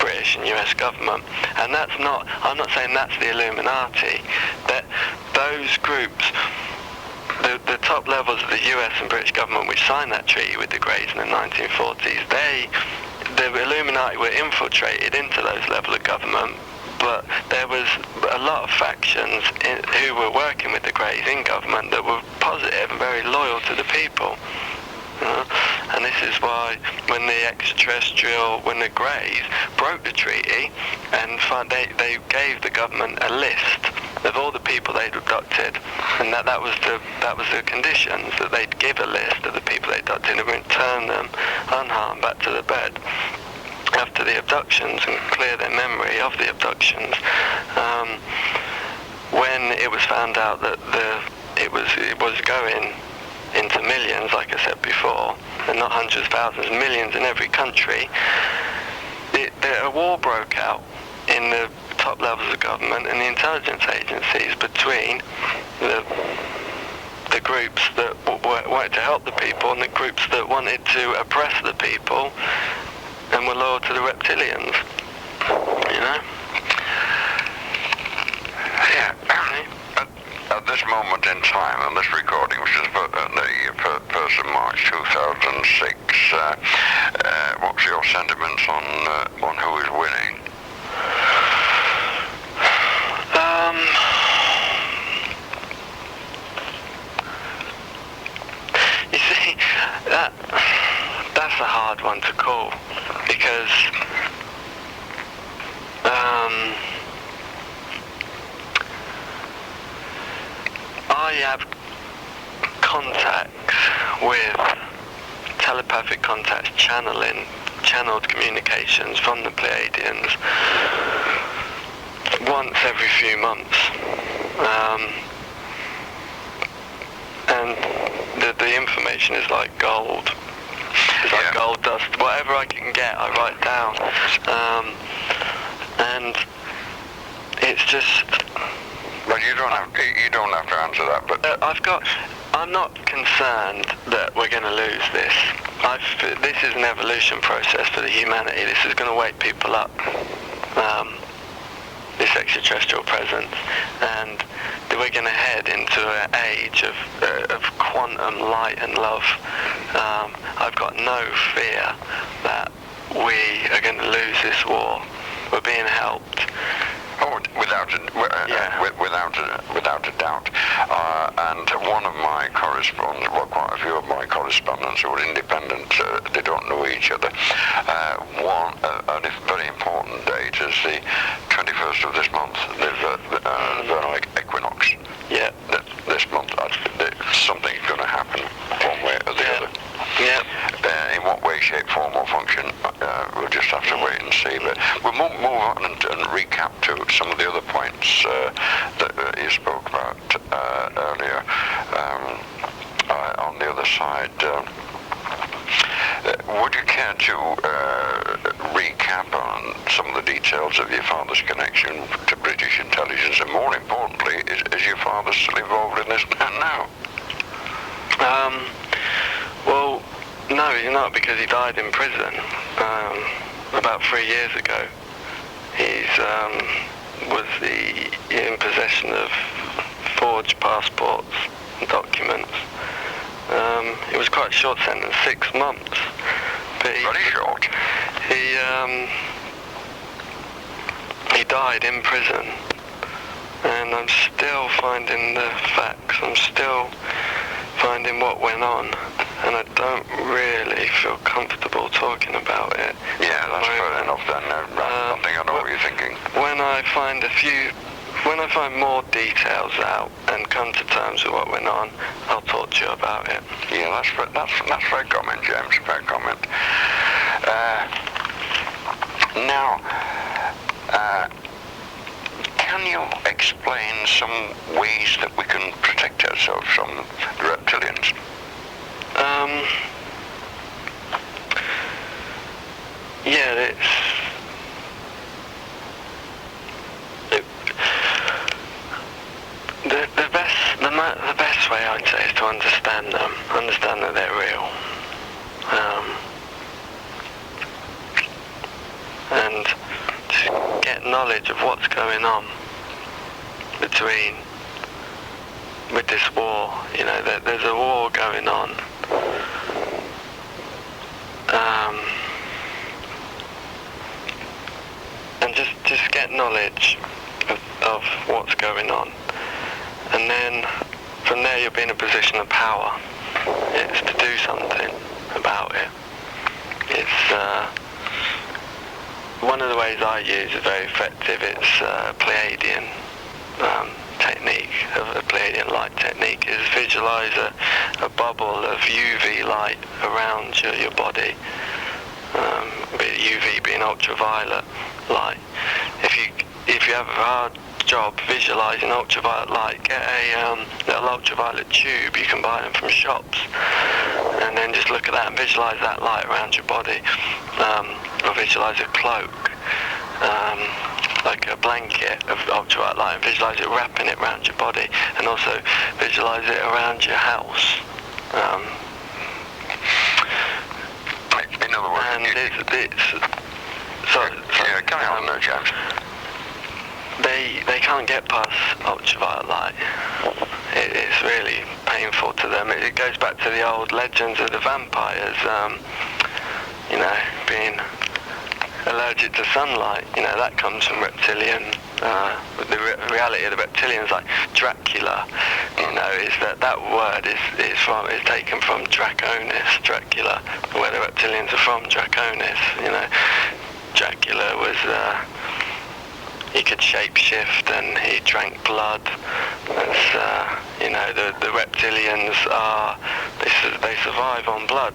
British and US government. And I'm not saying that's the Illuminati, that those groups, the top levels of the US and British government which signed that treaty with the Greys in the 1940s, the Illuminati were infiltrated into those levels of government, but there was a lot of factions who were working with the Greys in government that were positive and very loyal to the people. And this is why when the Greys broke the treaty and they gave the government a list of all the people they'd abducted, and that was the conditions, that they'd give a list of the people they'd abducted and return them unharmed back to the bed after the abductions and clear their memory of the abductions. When it was found out that it was going into millions, like I said before, and not hundreds, thousands, millions in every country, a war broke out in the top levels of government and the intelligence agencies between the groups that wanted to help the people and the groups that wanted to oppress the people and were loyal to the reptilians, Yeah. At this moment in time, on this recording, which is the 1st of March 2006, what's your sentiments on who is winning? You see, that's a hard one to call, because I have contacts with telepathic contacts, channeled communications from the Pleiadians once every few months, and the information is like gold. It's like gold dust. Whatever I can get, I write down, and it's just. But you don't have to answer that. But I'm not concerned that we're going to lose this. This is an evolution process for the humanity. This is going to wake people up. This extraterrestrial presence, and we're going to head into an age of quantum light and love. I've got no fear that we are going to lose this war. We're being helped. Oh, without a doubt. And one of my correspondents, well, quite a few of my correspondents who are independent, they don't know each other. A very important date is the 21st of this month, the vernal equinox. Yeah. This month, something's going to happen one way or the other. Yeah. In what way, shape, form or function. We'll just have to wait and see. But we'll move on and recap to some of the other points that you spoke about earlier on the other side. Would you care to recap on some of the details of your father's connection to British intelligence, and more importantly, is your father still involved in this now? Well, no, he's not, because he died in prison about 3 years ago. He's was in possession of forged passports and documents. It was quite a short sentence, 6 months. But Very short. He died in prison, and I'm still finding the facts. I'm still finding what went on, and I don't really feel comfortable talking about it. Yeah, that's fair enough then. I think I know what you're thinking. When I find more details out and come to terms with what went on, I'll talk to you about it. Yeah, that's fair comment, James. Fair comment. Now, can you explain some ways that we can protect ourselves from the reptilians? Yeah, the best way I'd say is to understand them, understand that they're real, and to get knowledge of what's going on with this war. You know, there's a war going on. And just get knowledge of what's going on. And then from there you'll be in a position of power. It's to do something about it. It's one of the ways I use is very effective. It's Pleiadian technique, a Pleiadian light technique, is visualize a bubble of UV light around your body. UV being ultraviolet light. If you have a hard job visualizing ultraviolet light, get a little ultraviolet tube. You can buy them from shops, and then just look at that and visualize that light around your body. Or visualize a cloak, like a blanket of ultraviolet light, and visualize it wrapping it around your body, and also visualize it around your house. In other words, carry on there, James. They can't get past ultraviolet light. It's really painful to them. It goes back to the old legends of the vampires, being allergic to sunlight. That comes from reptilian. The reality of the reptilians, like Dracula, is that word is taken from Draconis, Dracula, where the reptilians are from, Draconis. Dracula was, he could shapeshift and he drank blood. That's, the reptilians they survive on blood.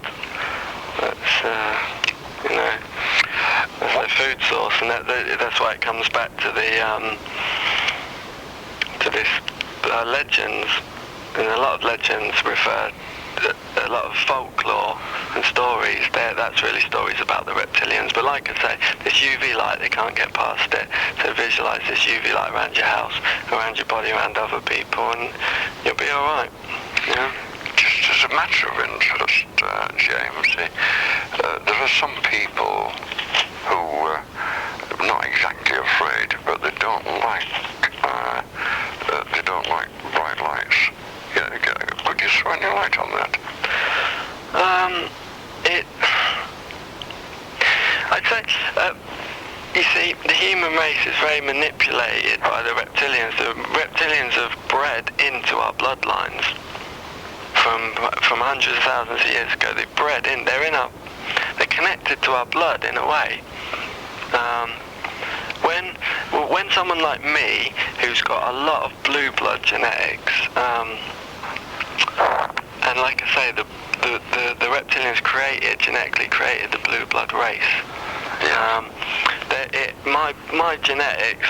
That's, that's their food source, and that's why it comes back to this legends. And a lot of legends refer to a lot of folklore and stories. That's really stories about the reptilians. But like I say, this UV light, they can't get past it. So visualize this UV light around your house, around your body, around other people, and you'll be all right. Yeah. Just as a matter of interest, James, there are some people who are not exactly afraid, but they don't like bright lights. Could you throw any light on that? I'd say, you see, the human race is very manipulated by the reptilians. The reptilians have bred into our bloodlines from hundreds of thousands of years ago. They've bred in. They're connected to our blood in a way. When someone like me, who's got a lot of blue blood genetics, and like I say, the the reptilians genetically created the blue blood race. My genetics,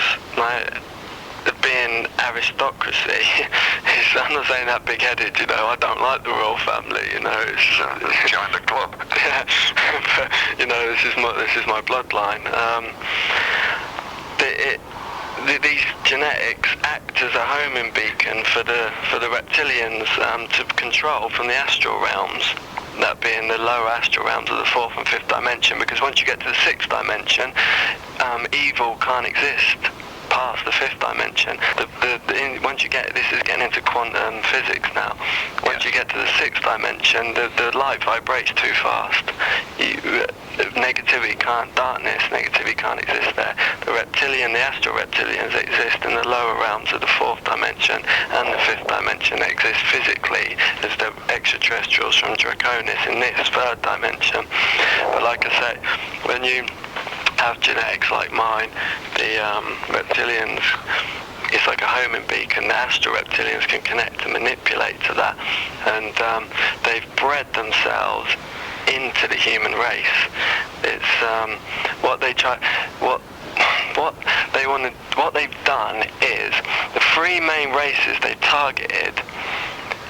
being aristocracy, I'm not saying that big-headed, I don't like the royal family, it's join the club. Yeah, but, this is my bloodline. These genetics act as a homing beacon for the reptilians to control from the astral realms, that being the lower astral realms of the 4th and 5th dimension, because once you get to the 6th dimension, evil can't exist past the 5th dimension. Once you get, this is getting into quantum physics now, once you get to the 6th dimension, the light vibrates too fast. Negativity can't exist there. The astral reptilians exist in the lower realms of the 4th dimension and the 5th dimension. They exist physically as the extraterrestrials from Draconis in this 3rd dimension. But like I say, when you have genetics like mine, the reptilians, it's like a homing beacon. The astral reptilians can connect and manipulate to that, and they've bred themselves into the human race. It's what they've done is the 3 main races they targeted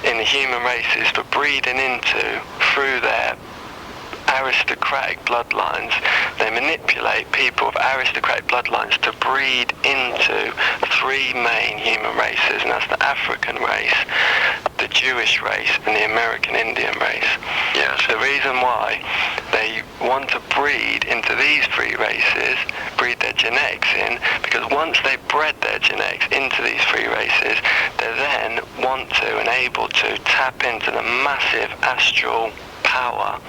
in the human races for breeding into through their aristocratic bloodlines. They manipulate people of aristocratic bloodlines to breed into 3 main human races, and that's the African race, the Jewish race, and the American Indian race. Yes. The reason why they want to breed into these 3 races, breed their genetics in, because once they bred their genetics into these 3 races, they then want to and able to tap into the massive astral power,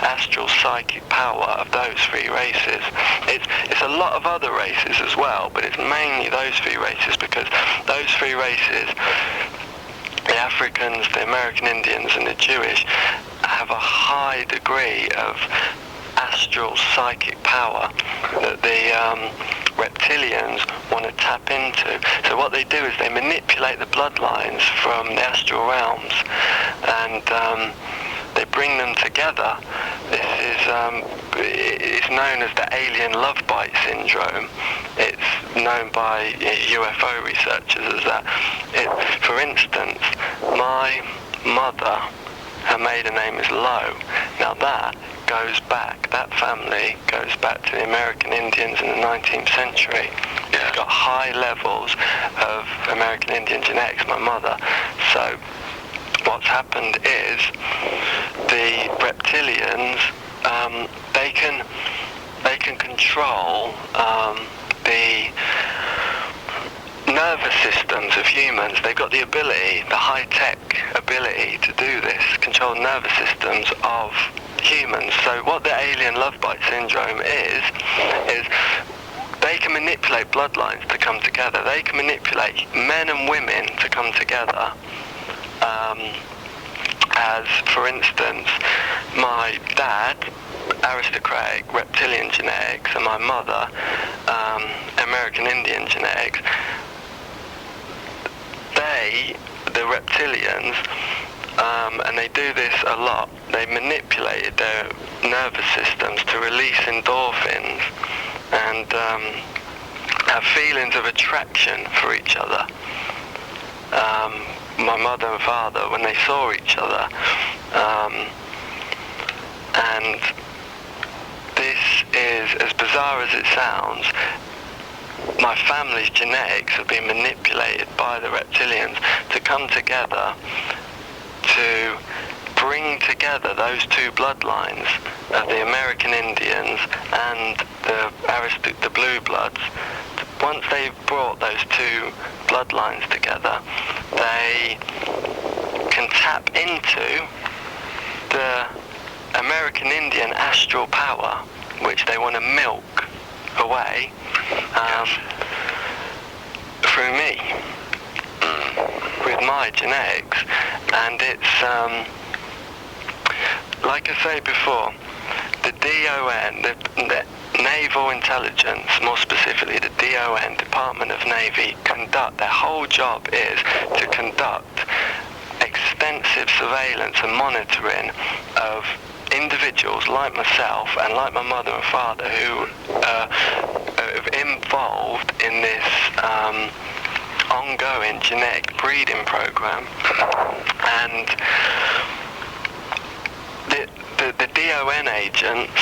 astral psychic power of those 3 races. It's a lot of other races as well, but it's mainly those 3 races, because those 3 races, the Africans, the American Indians, and the Jewish, have a high degree of astral psychic power that the reptilians want to tap into. So what they do is they manipulate the bloodlines from the astral realms, and they bring them together. This is it's known as the alien love bite syndrome. It's known by UFO researchers as that. For instance, my mother, her maiden name is Lowe. Now that family goes back to the American Indians in the 19th century. It's got high levels of American Indian genetics, my mother. So what's happened is the reptilians, they can control the nervous systems of humans. They've got the ability, the high-tech ability to do this, control nervous systems of humans. So what the alien love bite syndrome is they can manipulate bloodlines to come together. They can manipulate men and women to come together. As, for instance, my dad, aristocratic reptilian genetics, and my mother, American Indian genetics, the reptilians, and they do this a lot, they manipulated their nervous systems to release endorphins and have feelings of attraction for each other. My mother and father, when they saw each other, and this is, as bizarre as it sounds, my family's genetics have been manipulated by the reptilians to come together to bring together those 2 bloodlines of the American Indians and the Blue Bloods. Once they've brought those 2 bloodlines together, they can tap into the American Indian astral power, which they want to milk away through me with my genetics. And it's like I say before, the DON, the Naval Intelligence, more specifically the DON, Department of Navy, their whole job is to conduct extensive extensive surveillance and monitoring of individuals like myself and like my mother and father who are involved in this ongoing genetic breeding program. And the DON agents,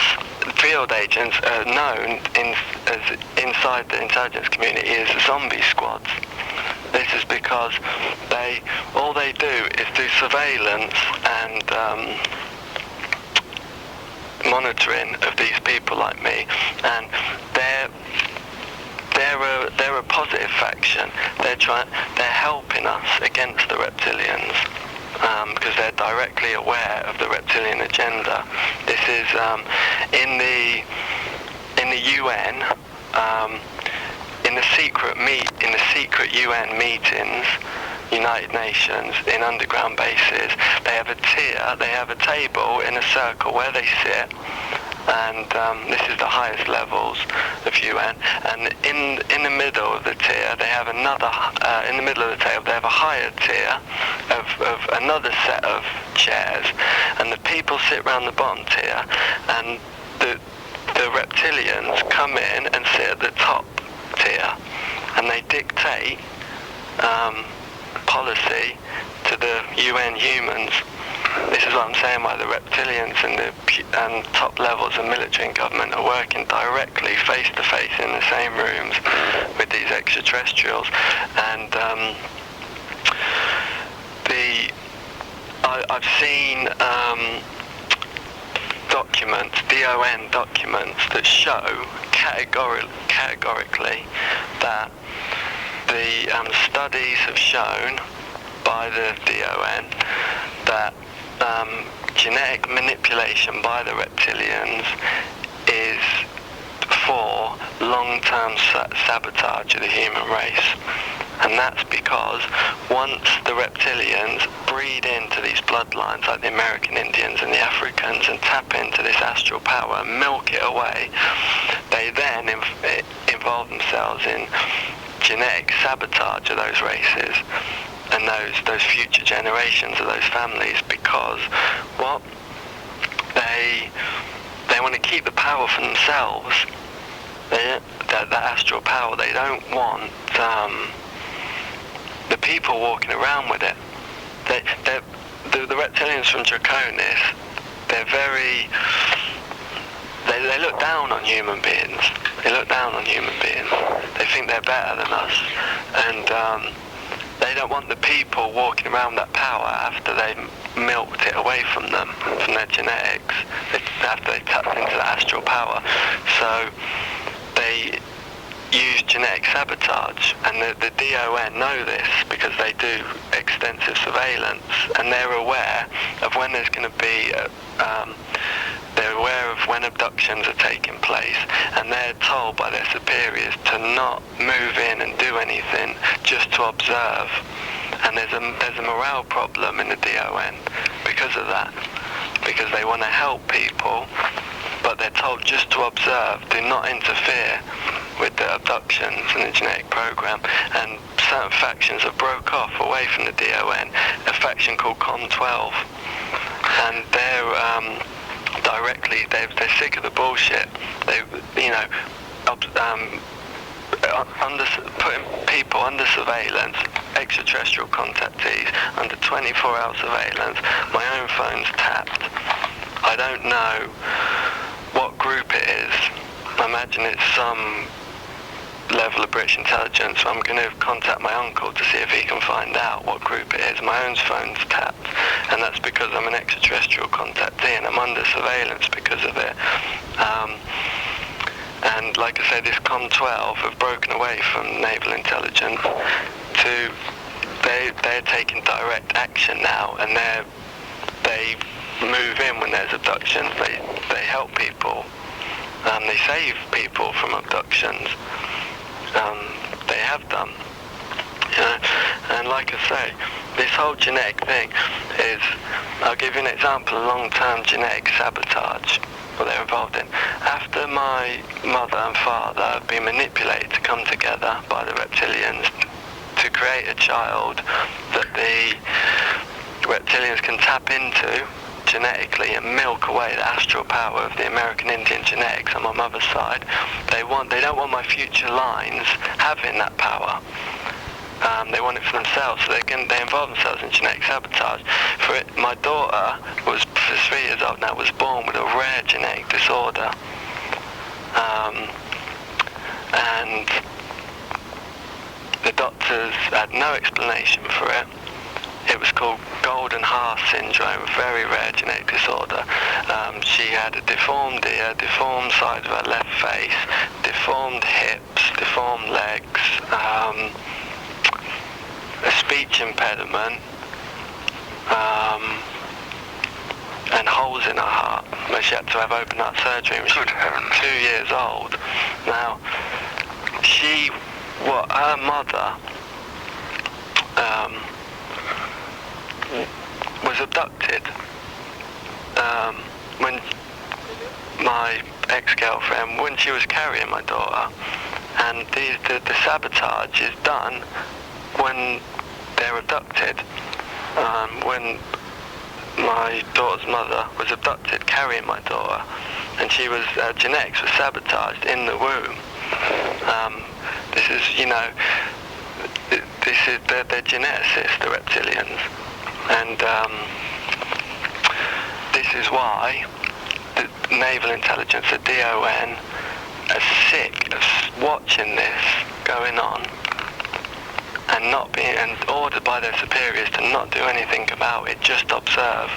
field agents, are known as inside the intelligence community as zombie squads. This is because all they do is do surveillance and monitoring of these people like me, and they're a positive faction. They're helping us against the reptilians. Because they're directly aware of the reptilian agenda. This is in the UN, in the secret UN meetings, United Nations, in underground bases. They have a tier. They have a table in a circle where they sit, and this is the highest levels of UN. And in the middle of the tier, they have another. In the middle of the table, they have a higher tier of another set of chairs, and the people sit around the bottom tier, and the reptilians come in and sit at the top tier, and they dictate policy to the UN humans. This is what I'm saying, why the reptilians and the top levels of military and government are working directly, face-to-face, in the same rooms with these extraterrestrials. And I've seen documents, DON documents, that show categorically that the studies have shown by the DON that genetic manipulation by the reptilians is for long-term sabotage of the human race. And that's because once the reptilians breed into these bloodlines, like the American Indians and the Africans, and tap into this astral power and milk it away, they then involve themselves in genetic sabotage of those races and those future generations of those families, because they want to keep the power for themselves, that astral power. They don't want the people walking around with it. The reptilians from Draconis, they look down on human beings. They look down on human beings. They think they're better than us, and they don't want the people walking around that power after they've milked it away from them, from their genetics, after they tapped into the astral power. So they use genetic sabotage, and the DON know this because they do extensive surveillance, and they're aware of when there's going to be they're aware of when abductions are taking place, and they're told by their superiors to not move in and do anything, just to observe. And there's a morale problem in the DON because of that, because they want to help people, but they're told just to observe, do not interfere with the abductions and the genetic program. And certain factions have broke off away from the DON, a faction called Com-12, and they're sick of the bullshit. Putting people under surveillance, extraterrestrial contactees under 24-hour surveillance. My own phone's tapped. I don't know what group it is. I imagine it's some level of British intelligence. So I'm going to contact my uncle to see if he can find out what group it is. My own phone's tapped, and that's because I'm an extraterrestrial contactee and I'm under surveillance because of it. And like I said, this Com-12 have broken away from naval intelligence they're taking direct action now, and they move in when there's abductions. They help people. They save people from abductions. They have done. And like I say, this whole genetic thing is, I'll give you an example of long-term genetic sabotage, what they're involved in. After my mother and father have been manipulated to come together by the reptilians to create a child that the reptilians can tap into genetically and milk away the astral power of the American Indian genetics on my mother's side. They don't want my future lines having that power. They want it for themselves, so they involve themselves in genetic sabotage. My daughter was 3 years old now, was born with a rare genetic disorder, and the doctors had no explanation for it. It was called golden hearth syndrome, a very rare genetic disorder. She had a deformed ear, deformed side of her left face, deformed hips, deformed legs, a speech impediment, and holes in her heart, where she had to have open heart surgery when she was 2 years old. Now, her mother was abducted when my ex-girlfriend, when she was carrying my daughter, and the sabotage is done when they're abducted. When my daughter's mother was abducted carrying my daughter, and her genetics was sabotaged in the womb. They're geneticists, the reptilians, and this is why the naval intelligence, the DON, are sick of watching this going on and ordered by their superiors to not do anything about it, just observe.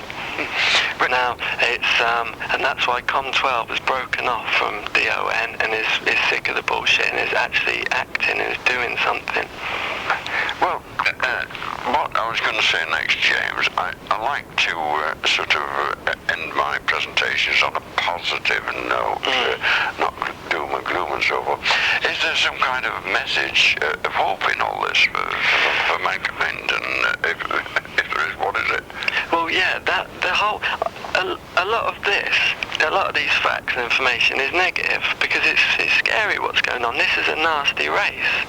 But now it's and that's why Com12 has broken off from DON and is sick of the bullshit and is actually acting and is doing something. Well, what I was going to say next, James, I like to sort of end my presentations on a positive note, not doom and gloom and so forth. Is there some kind of message of hope in all this for mankind? And if there is, what is it? Well, yeah, a lot of these facts and information is negative because it's scary what's going on. This is a nasty race.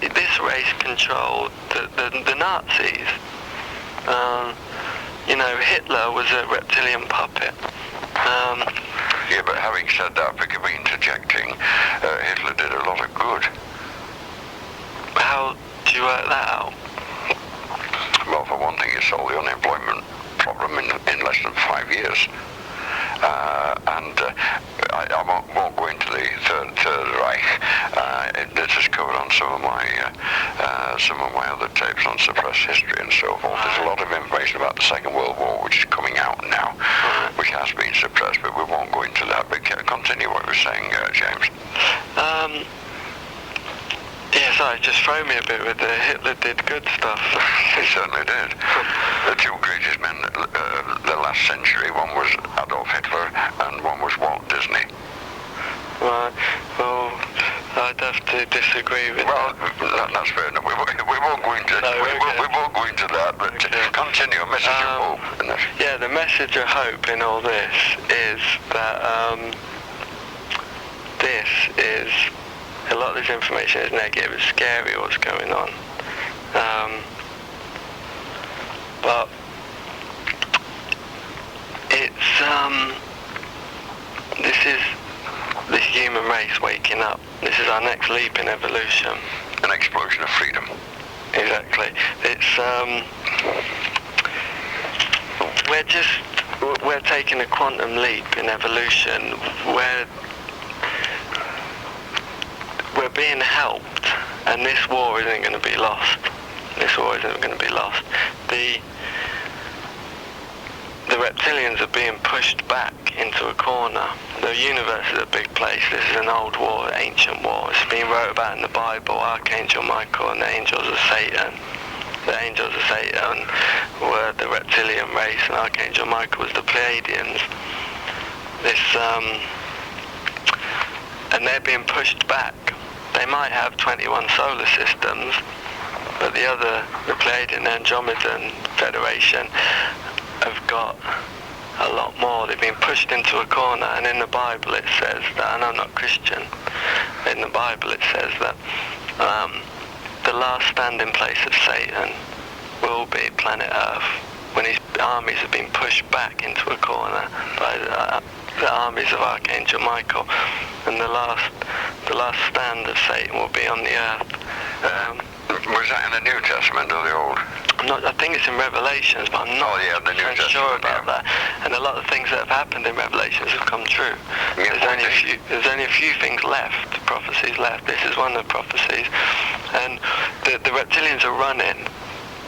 This race controlled the Nazis. Hitler was a reptilian puppet. Yeah, but having said that, forgive me interjecting, Hitler did a lot of good. How do you work that out? Well, for one thing, he solved the unemployment problem in less than 5 years. I won't go into the Third Reich. This is covered on some of my other tapes on suppressed history and so forth. There's a lot of information about the Second World War which is coming out now, which has been suppressed, but we won't go into that. But continue what you were saying, James. Yeah, sorry, just throw me a bit with the Hitler did good stuff. He certainly did. The two greatest men the last century, one was Adolf Hitler and one was Walt Disney. Right, well, I'd have to disagree with that. That's fair enough. We won't go into we won't go into that, but continue. A message of hope. Yeah, the message of hope in all this is that a lot of this information is negative. It's scary what's going on. But it's this human race waking up. This is our next leap in evolution. An explosion of freedom. Exactly. It's we're taking a quantum leap in evolution where we're being helped, and this war isn't going to be lost. This war isn't going to be lost. The reptilians are being pushed back into a corner. The universe is a big place. This is an old war, ancient war. It's been wrote about in the Bible, Archangel Michael and the angels of Satan. The angels of Satan were the reptilian race, and Archangel Michael was the Pleiadians. And they're being pushed back. They might have 21 solar systems, but the Pleiadian Andromedan Federation have got a lot more. They've been pushed into a corner, and in the Bible it says that, and I'm not Christian, in the Bible it says that the last standing place of Satan will be planet Earth. When armies have been pushed back into a corner by the armies of Archangel Michael, and the last stand of Satan will be on the earth. Was that in the New Testament or the Old? I think it's in Revelations, but I'm not sure about that. And a lot of things that have happened in Revelations have come true. Yeah, There's only a few things left, prophecies left. This is one of the prophecies. And the reptilians are running.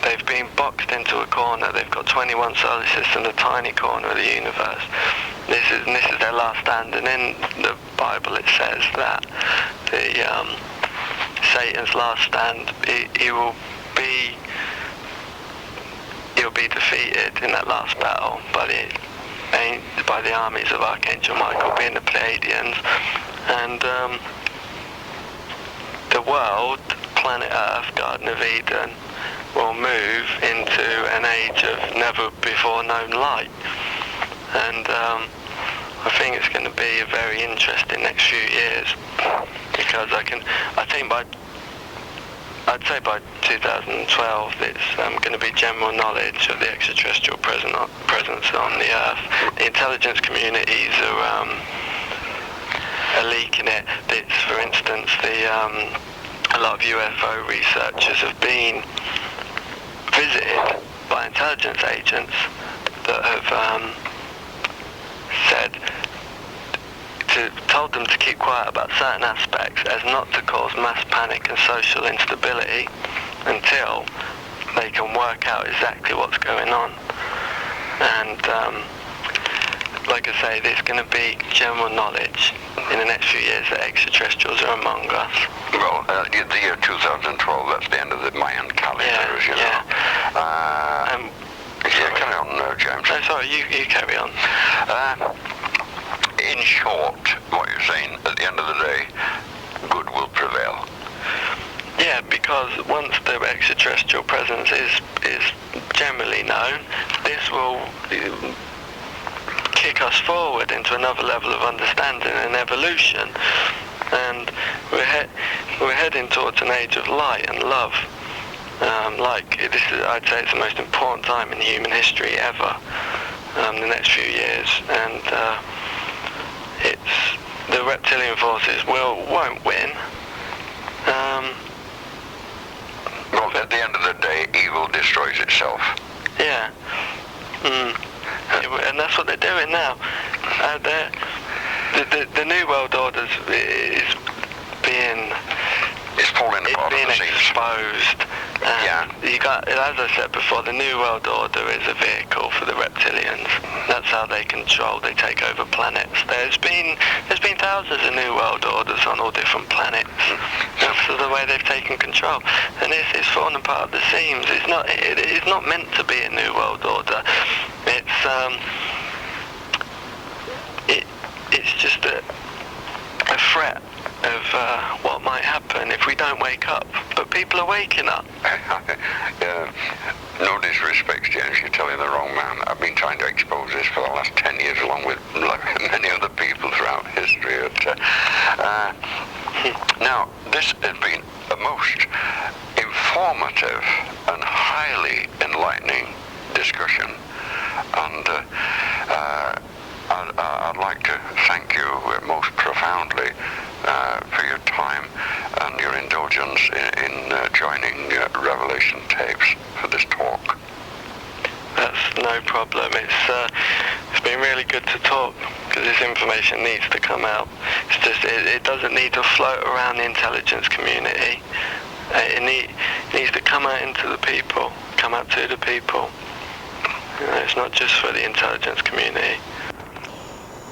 They've been boxed into a corner. They've got 21 solar systems, a tiny corner of the universe. This is their last stand. And in the Bible it says that Satan's last stand, he'll be defeated in that last battle by the armies of Archangel Michael, being the Pleiadians, and the world, planet Earth, Garden of Eden, will move into an age of never before known light. And I think it's going to be a very interesting next few years, because I'd say by 2012 it's going to be general knowledge of the extraterrestrial presence on the Earth. The intelligence communities are leaking it. It's, for instance, a lot of UFO researchers have been visited by intelligence agents that have told them to keep quiet about certain aspects, as not to cause mass panic and social instability until they can work out exactly what's going on. And like I say, there's going to be general knowledge in the next few years that extraterrestrials are among us. Well, the year 2012, that's the end of the Mayan calendar, as you know. Carry on, James. No, sorry, you carry on. In short, what you're saying, at the end of the day, good will prevail. Yeah, because once the extraterrestrial presence is generally known, this will kick us forward into another level of understanding and evolution. And we're heading towards an age of light and love. I'd say it's the most important time in human history ever. The next few years, and the reptilian forces won't win. Well, at the end of the day, evil destroys itself. Yeah. And that's what they're doing now. The New World Order is being exposed. You got, as I said before, the New World Order is a vehicle for the reptilians. That's how they control, they take over planets. There's been thousands of New World Orders on all different planets. That's the way they've taken control. And it's fallen apart at the seams. It's not meant to be a New World Order. It's just a threat of what might happen if we don't wake up. But people are waking up. No disrespect, James, you're telling the wrong man. I've been trying to expose this for the last 10 years, along with many other people throughout history. Now, this has been a most informative and highly enlightening discussion. And I'd like to thank you most profoundly for your time and your indulgence in joining Revelation Tapes for this talk. That's no problem. It's been really good to talk, because this information needs to come out. It's just it doesn't need to float around the intelligence community. It needs to come out to the people. It's not just for the intelligence community.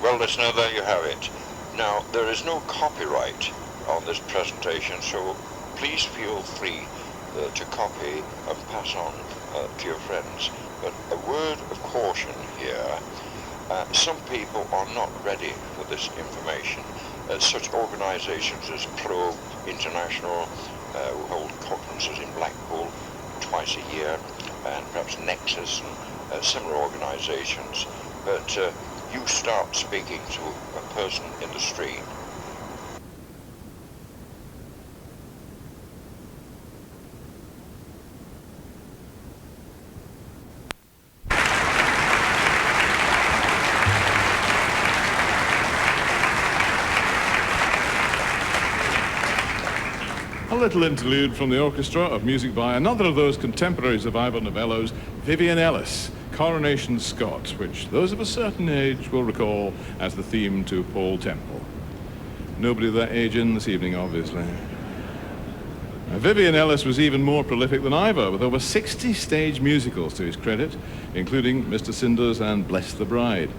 Well, listener, there you have it. Now, there is no copyright on this presentation, so please feel free to copy and pass on to your friends. But a word of caution here, some people are not ready for this information. Such organisations as Probe International, who hold conferences in Blackpool twice a year, and perhaps Nexus and similar organisations. But you start speaking to a person in the street, little interlude from the orchestra of music by another of those contemporaries of Ivor Novello's, Vivian Ellis, Coronation Scott, which those of a certain age will recall as the theme to Paul Temple. Nobody of that age in this evening, obviously. Now, Vivian Ellis was even more prolific than Ivor, with over 60 stage musicals to his credit, including Mr. Cinders and Bless the Bride.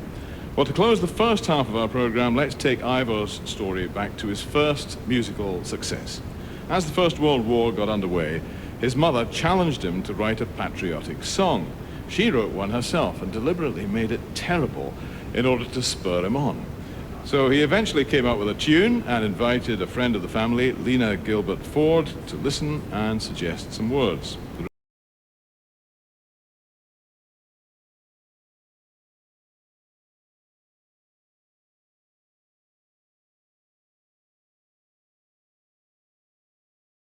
Well, to close the first half of our program, let's take Ivor's story back to his first musical success. As the First World War got underway, his mother challenged him to write a patriotic song. She wrote one herself and deliberately made it terrible in order to spur him on. So he eventually came up with a tune and invited a friend of the family, Lena Gilbert Ford, to listen and suggest some words. The